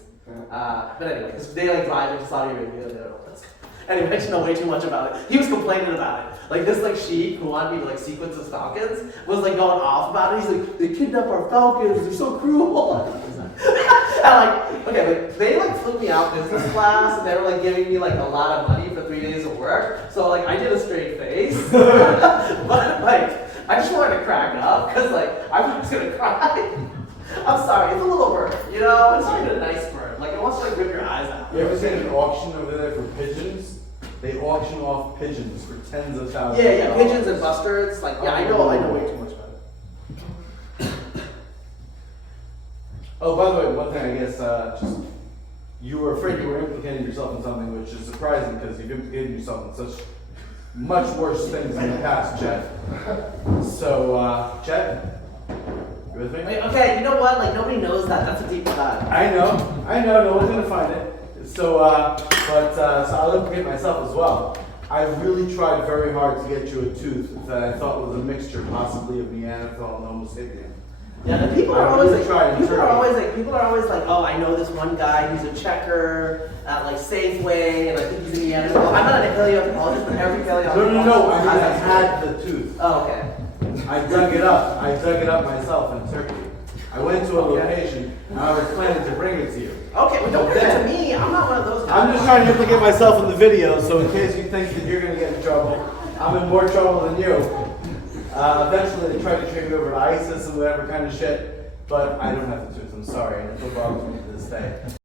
But anyway, because they like drive into Saudi Arabia, they don't know what's. Anyway, I just know way too much about it. He was complaining about it. Like this like sheik who wanted me to like sequence his falcons was like going off about it. He's like, they kidnap our falcons, they're so cruel. And like, okay, but they like flew me out business class, and they were like giving me like a lot of money for 3 days of work. So like I did a straight face. But like I just wanted to crack up because like I was gonna cry. I'm sorry, it's a little bird, you know? It's not even a nice bird. Like it wants to like rip your eyes out. You ever seen an auction over there for pigeons? They auction off pigeons for tens of thousands. Yeah, pigeons and bustards. Like, yeah, I know way too much about it. Oh, by the way, one thing I guess, just you were afraid you were implicating yourself in something, which is surprising because you've implicated yourself in such much worse things in the past, Chet. So, Chet, you with me? Wait, okay, you know what? Like nobody knows that. That's a deep cut. I know. No one's gonna find it. So, so I'll implicate myself as well. I really tried very hard to get you a tooth that I thought was a mixture, possibly of Neanderthal and Homo sapien. Yeah, the people are always like, people are always like, oh, I know this one guy who's a checker at like Safeway, and I think he's a Neanderthal. I'm not a paleontologist, but every paleontologist. No. I mean, I had the tooth. Oh, okay. I dug it up myself in Turkey. I went to a location, and I was planning to bring it to you. Okay, well, don't bring it to me. I'm not one of those guys. I'm just trying to implicate myself in the video, so in case you think that you're going to get in trouble, I'm in more trouble than you. Eventually, they tried to trade me over to ISIS and whatever kind of shit, but I don't have the tooth. I'm sorry, and it still bothers me to this day.